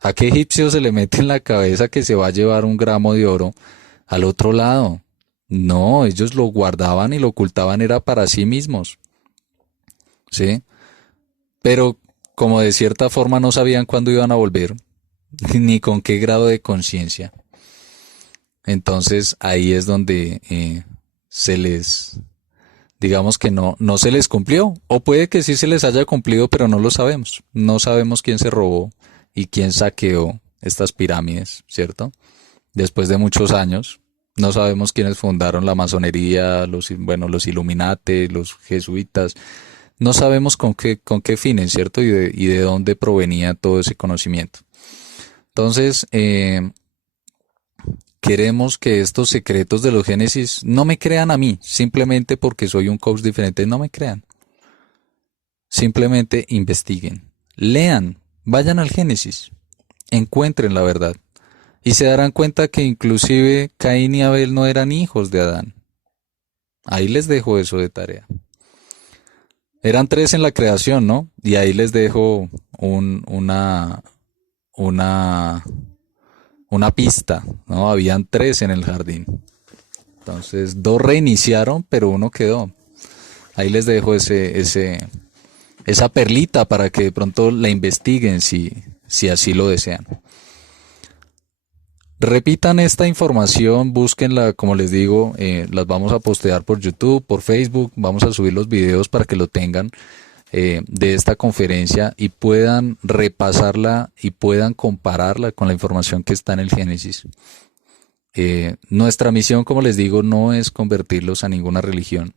¿A qué egipcio se le mete en la cabeza que se va a llevar un gramo de oro al otro lado? No, ellos lo guardaban y lo ocultaban era para sí mismos, ¿sí? Pero como de cierta forma no sabían cuándo iban a volver, ni con qué grado de conciencia. Entonces ahí es donde se les, digamos que no se les cumplió. O puede que sí se les haya cumplido, pero no lo sabemos. No sabemos quién se robó y quién saqueó estas pirámides, ¿cierto? Después de muchos años. No sabemos quiénes fundaron la masonería, los Illuminati, los jesuitas. No sabemos con qué fines, ¿cierto? Y de dónde provenía todo ese conocimiento. Entonces, queremos que estos secretos de los Génesis no me crean a mí, simplemente porque soy un coach diferente, no me crean. Simplemente investiguen, lean, vayan al Génesis, encuentren la verdad. Y se darán cuenta que inclusive Caín y Abel no eran hijos de Adán. Ahí les dejo eso de tarea. Eran tres en la creación, ¿no? Y ahí les dejo una, una pista, ¿no? Habían tres en el jardín. Entonces, dos reiniciaron, pero uno quedó. Ahí les dejo esa perlita para que de pronto la investiguen si así lo desean. Repitan esta información, búsquenla, como les digo, las vamos a postear por YouTube, por Facebook, vamos a subir los videos para que lo tengan de esta conferencia y puedan repasarla y puedan compararla con la información que está en el Génesis. Nuestra misión, como les digo, no es convertirlos a ninguna religión,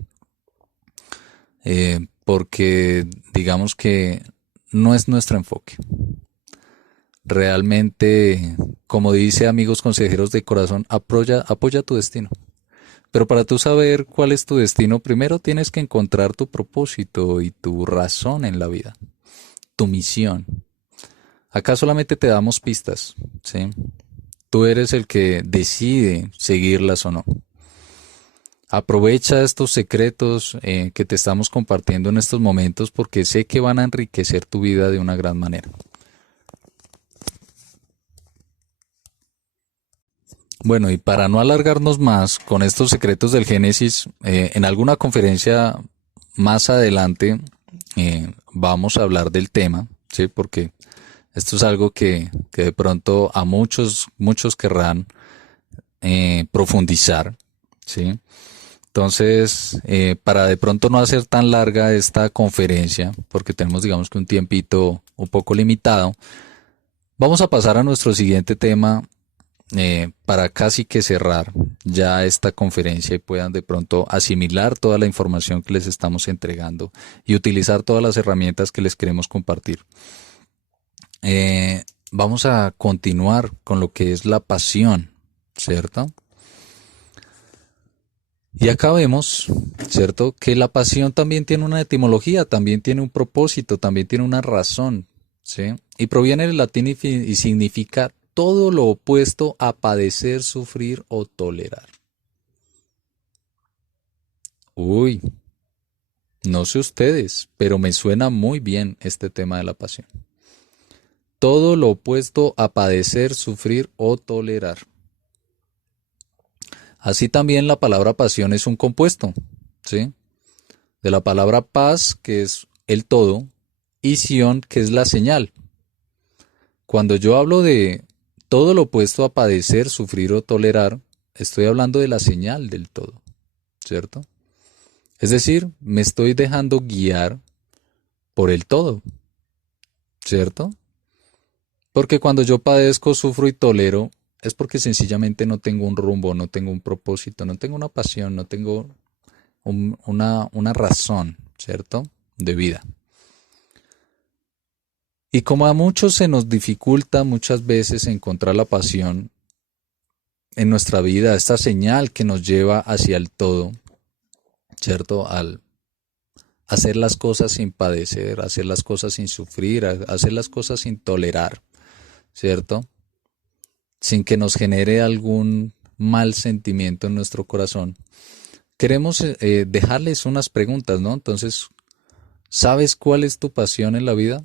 porque digamos que no es nuestro enfoque. Realmente, como dice amigos consejeros de corazón, apoya tu destino. Pero para tú saber cuál es tu destino, primero tienes que encontrar tu propósito y tu razón en la vida, tu misión. Acá solamente te damos pistas, ¿sí? Tú eres el que decide seguirlas o no. Aprovecha estos secretos que te estamos compartiendo en estos momentos porque sé que van a enriquecer tu vida de una gran manera. Bueno, y para no alargarnos más con estos secretos del Génesis, en alguna conferencia más adelante vamos a hablar del tema, ¿sí? Porque esto es algo que de pronto a muchos querrán profundizar, ¿sí? Entonces, para de pronto no hacer tan larga esta conferencia, porque tenemos digamos que un tiempito un poco limitado, vamos a pasar a nuestro siguiente tema para casi que cerrar ya esta conferencia y puedan de pronto asimilar toda la información que les estamos entregando y utilizar todas las herramientas que les queremos compartir. Vamos a continuar con lo que es la pasión, ¿cierto? Y acá vemos, ¿cierto? Que la pasión también tiene una etimología, también tiene un propósito, también tiene una razón, ¿sí? Y proviene del latín y significa todo lo opuesto a padecer, sufrir o tolerar. Uy, no sé ustedes, pero me suena muy bien este tema de la pasión. todo lo opuesto a padecer, sufrir o tolerar. Así también la palabra pasión es un compuesto, ¿sí? De la palabra paz, que es el todo, y sion, que es la señal. Cuando yo hablo de todo lo opuesto a padecer, sufrir o tolerar, estoy hablando de la señal del todo, ¿cierto? Es decir, me estoy dejando guiar por el todo, ¿cierto? Porque cuando yo padezco, sufro y tolero, es porque sencillamente no tengo un rumbo, no tengo un propósito, no tengo una pasión, no tengo una razón, ¿cierto? De vida. Y como a muchos se nos dificulta muchas veces encontrar la pasión en nuestra vida, esta señal que nos lleva hacia el todo, ¿cierto? Al hacer las cosas sin padecer, hacer las cosas sin sufrir, hacer las cosas sin tolerar, ¿cierto? Sin que nos genere algún mal sentimiento en nuestro corazón. Queremos dejarles unas preguntas, ¿no? Entonces, ¿sabes cuál es tu pasión en la vida?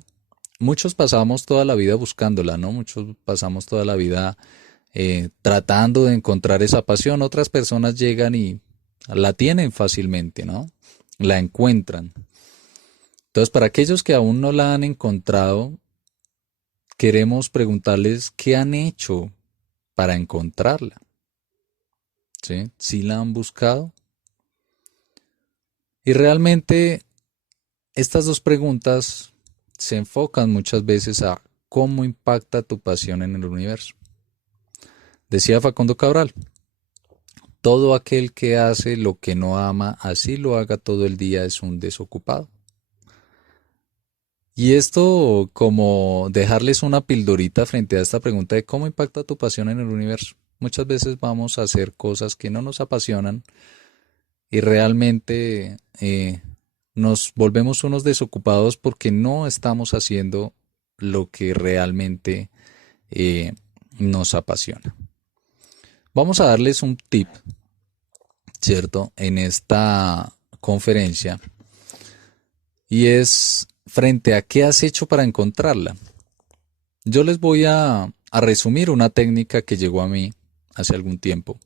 Muchos pasamos toda la vida buscándola, ¿no? Muchos pasamos toda la vida tratando de encontrar esa pasión. Otras personas llegan y la tienen fácilmente, ¿no? La encuentran. Entonces, para aquellos que aún no la han encontrado, queremos preguntarles qué han hecho para encontrarla, ¿sí? ¿Sí la han buscado? Y realmente estas dos preguntas se enfocan muchas veces a cómo impacta tu pasión en el universo. Decía Facundo Cabral, todo aquel que hace lo que no ama, así lo haga todo el día, es un desocupado. Y esto como dejarles una pildorita frente a esta pregunta de cómo impacta tu pasión en el universo. Muchas veces vamos a hacer cosas que no nos apasionan y realmente nos volvemos unos desocupados porque no estamos haciendo lo que realmente nos apasiona. Vamos a darles un tip, ¿cierto? En esta conferencia y es frente a qué has hecho para encontrarla. Yo les voy a resumir una técnica que llegó a mí hace algún tiempo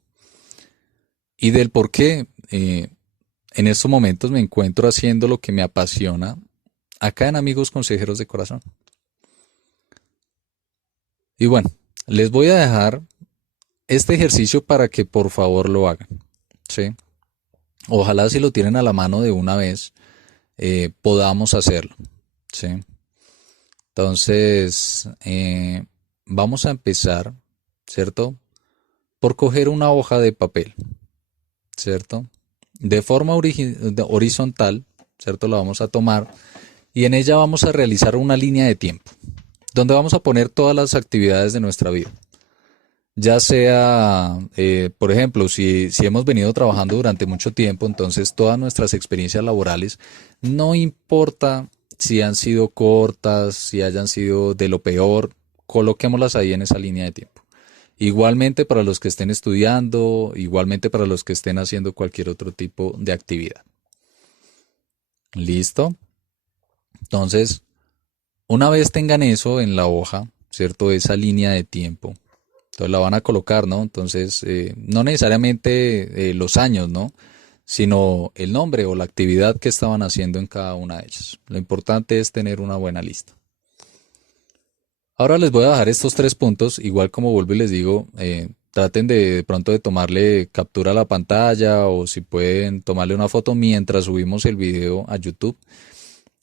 y del por qué en estos momentos me encuentro haciendo lo que me apasiona acá en Amigos Consejeros de Corazón. Y bueno, les voy a dejar este ejercicio para que por favor lo hagan, ¿sí? Ojalá si lo tienen a la mano de una vez, podamos hacerlo, ¿sí? Entonces, vamos a empezar, ¿cierto? Por coger una hoja de papel, ¿cierto? De forma horizontal, ¿cierto? La vamos a tomar y en ella vamos a realizar una línea de tiempo, donde vamos a poner todas las actividades de nuestra vida. Ya sea, por ejemplo, si hemos venido trabajando durante mucho tiempo, entonces todas nuestras experiencias laborales, no importa si han sido cortas, si hayan sido de lo peor, coloquémoslas ahí en esa línea de tiempo. Igualmente para los que estén estudiando, igualmente para los que estén haciendo cualquier otro tipo de actividad. ¿Listo? Entonces, una vez tengan eso en la hoja, ¿cierto? Esa línea de tiempo. Entonces la van a colocar, ¿no? Entonces, no necesariamente los años, ¿no? Sino el nombre o la actividad que estaban haciendo en cada una de ellas. Lo importante es tener una buena lista. Ahora les voy a dejar estos 3 puntos, igual como vuelvo y les digo, traten de pronto de tomarle captura a la pantalla o si pueden tomarle una foto mientras subimos el video a YouTube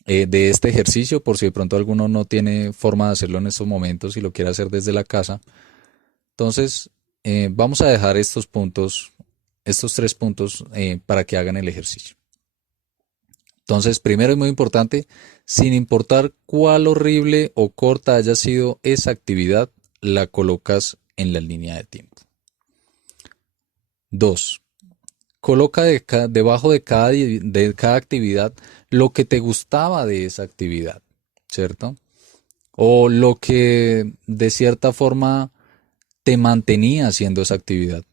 de este ejercicio, por si de pronto alguno no tiene forma de hacerlo en estos momentos y lo quiere hacer desde la casa. Entonces, vamos a dejar estos puntos, estos 3 puntos para que hagan el ejercicio. Entonces, primero es muy importante, sin importar cuál horrible o corta haya sido esa actividad, la colocas en la línea de tiempo. 2. Coloca debajo de cada actividad lo que te gustaba de esa actividad, ¿cierto? O lo que de cierta forma te mantenía haciendo esa actividad.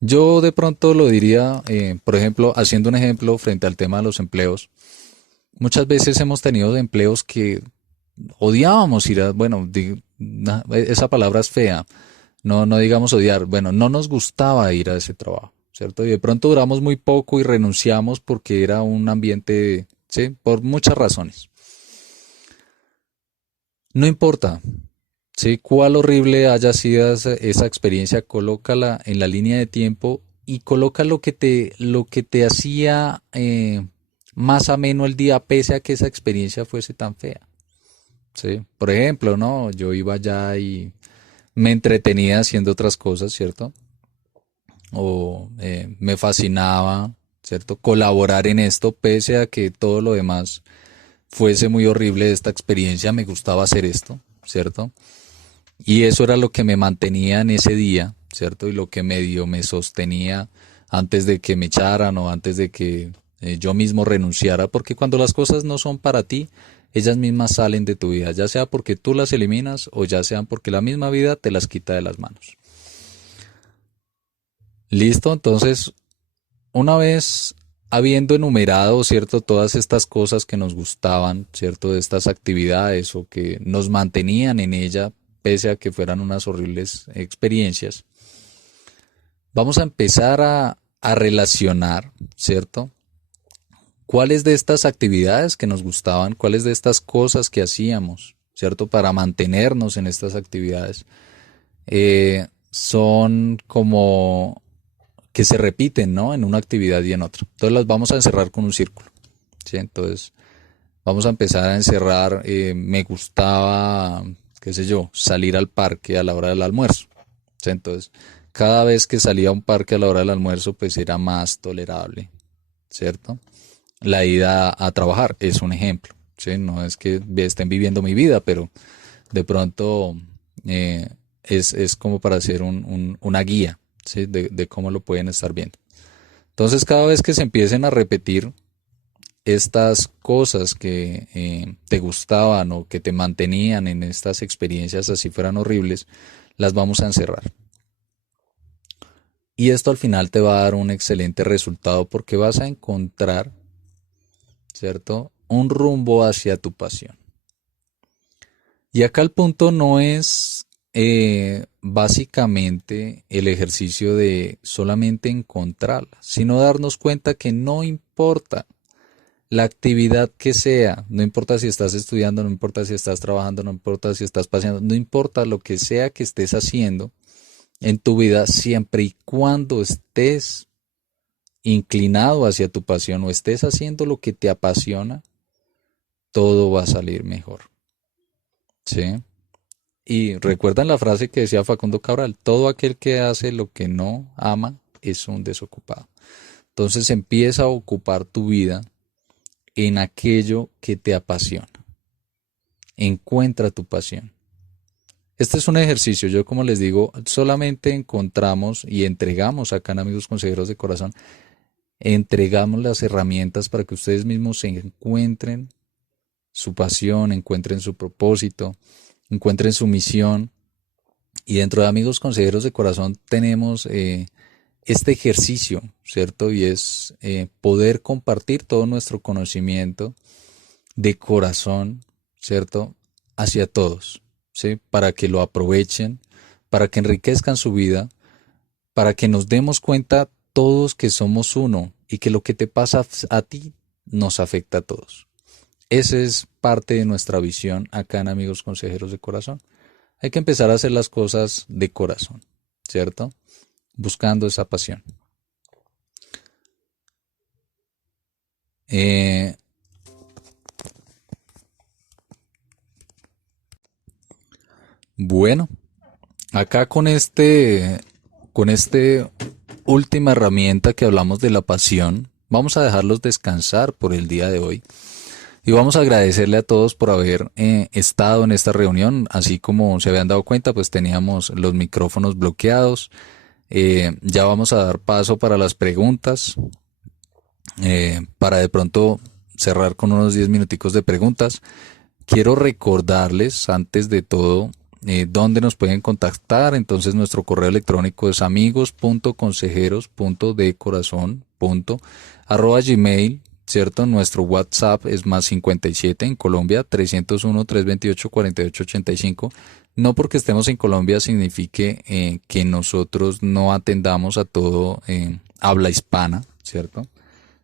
Yo de pronto lo diría, por ejemplo, haciendo un ejemplo frente al tema de los empleos. Muchas veces hemos tenido empleos que odiábamos ir a, bueno, esa palabra es fea, no digamos odiar, bueno, no nos gustaba ir a ese trabajo, ¿cierto? Y de pronto duramos muy poco y renunciamos porque era un ambiente, sí, por muchas razones. No importa, sí, cuál horrible haya sido esa experiencia, colócala en la línea de tiempo y coloca lo que te hacía más ameno el día, pese a que esa experiencia fuese tan fea. Sí, por ejemplo, ¿no? Yo iba allá y me entretenía haciendo otras cosas, ¿cierto? O me fascinaba, ¿cierto? Colaborar en esto, pese a que todo lo demás fuese muy horrible de esta experiencia, me gustaba hacer esto, ¿cierto? Y eso era lo que me mantenía en ese día, ¿cierto? Y lo que medio me sostenía antes de que me echaran o antes de que yo mismo renunciara, porque cuando las cosas no son para ti, ellas mismas salen de tu vida, ya sea porque tú las eliminas o ya sea porque la misma vida te las quita de las manos. Listo, entonces, una vez habiendo enumerado, ¿cierto? Todas estas cosas que nos gustaban, ¿cierto? De estas actividades o que nos mantenían en ella, pese a que fueran unas horribles experiencias, vamos a empezar a relacionar, ¿cierto? ¿Cuáles de estas actividades que nos gustaban, cuáles de estas cosas que hacíamos, ¿cierto? Para mantenernos en estas actividades, son como que se repiten, ¿no? En una actividad y en otra. Entonces las vamos a encerrar con un círculo, ¿sí? Entonces vamos a empezar a encerrar, me gustaba, qué sé yo, salir al parque a la hora del almuerzo, ¿sí? Entonces, cada vez que salía a un parque a la hora del almuerzo, pues era más tolerable, ¿cierto? La ida a trabajar es un ejemplo, ¿sí? No es que estén viviendo mi vida, pero de pronto es como para hacer una guía, ¿sí? De cómo lo pueden estar viendo. Entonces, cada vez que se empiecen a repetir estas cosas que te gustaban o que te mantenían en estas experiencias, así fueran horribles, las vamos a encerrar. Y esto al final te va a dar un excelente resultado porque vas a encontrar, ¿cierto? Un rumbo hacia tu pasión. Y acá el punto no es básicamente el ejercicio de solamente encontrarla, sino darnos cuenta que no importa la actividad que sea, no importa si estás estudiando, no importa si estás trabajando, no importa si estás paseando, no importa lo que sea que estés haciendo en tu vida, siempre y cuando estés inclinado hacia tu pasión o estés haciendo lo que te apasiona, todo va a salir mejor. ¿Sí? Y recuerdan la frase que decía Facundo Cabral, todo aquel que hace lo que no ama es un desocupado. Entonces empieza a ocupar tu vida en aquello que te apasiona. Encuentra tu pasión. Este es un ejercicio, yo como les digo, solamente encontramos y entregamos acá en Amigos Consejeros de Corazón, entregamos las herramientas para que ustedes mismos se encuentren su pasión, encuentren su propósito, encuentren su misión. Y dentro de Amigos Consejeros de Corazón tenemos este ejercicio, ¿cierto? Y es poder compartir todo nuestro conocimiento de corazón, ¿cierto? Hacia todos, ¿sí? Para que lo aprovechen, para que enriquezcan su vida, para que nos demos cuenta todos que somos uno y que lo que te pasa a ti nos afecta a todos. Esa es parte de nuestra visión acá en Amigos Consejeros de Corazón. Hay que empezar a hacer las cosas de corazón, ¿cierto? Buscando esa pasión. Eh, bueno, acá con este última herramienta que hablamos de la pasión, vamos a dejarlos descansar por el día de hoy. Y vamos a agradecerle a todos por haber estado en esta reunión. Así como se habían dado cuenta, pues teníamos los micrófonos bloqueados. Ya vamos a dar paso para las preguntas, para de pronto cerrar con unos 10 minuticos de preguntas. Quiero recordarles antes de todo dónde nos pueden contactar. Entonces nuestro correo electrónico es amigos.consejeros.decorazon.gmail.com. ¿cierto? Nuestro WhatsApp es más 57 en Colombia, 301-328-4885. No porque estemos en Colombia signifique que nosotros no atendamos a todo habla hispana, ¿cierto?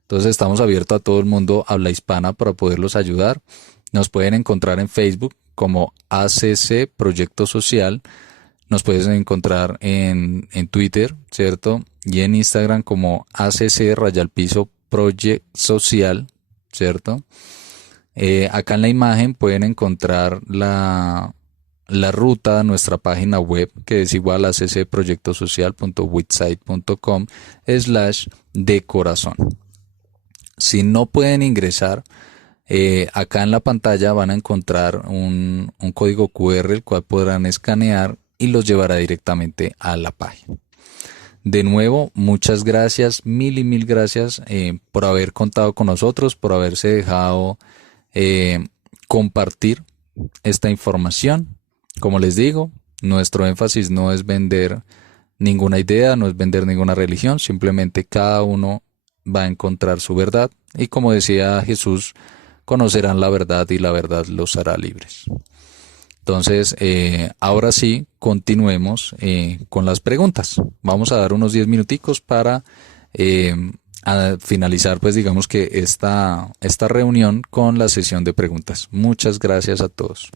Entonces estamos abiertos a todo el mundo habla hispana para poderlos ayudar. Nos pueden encontrar en Facebook como ACC Proyecto Social. Nos puedes encontrar en Twitter, ¿cierto? Y en Instagram como ACC Rayal Piso Project Social, ¿cierto? Acá en la imagen pueden encontrar la ruta a nuestra página web, que es igual a ccproyectosocial.wixsite.com/de corazón. Si no pueden ingresar, acá en la pantalla van a encontrar un código QR el cual podrán escanear y los llevará directamente a la página. De nuevo, muchas gracias, mil y mil gracias por haber contado con nosotros, por haberse dejado compartir esta información. Como les digo, nuestro énfasis no es vender ninguna idea, no es vender ninguna religión, simplemente cada uno va a encontrar su verdad y como decía Jesús, conocerán la verdad y la verdad los hará libres. Entonces, ahora sí, continuemos con las preguntas. Vamos a dar unos 10 minuticos para a finalizar, pues digamos que esta reunión con la sesión de preguntas. Muchas gracias a todos.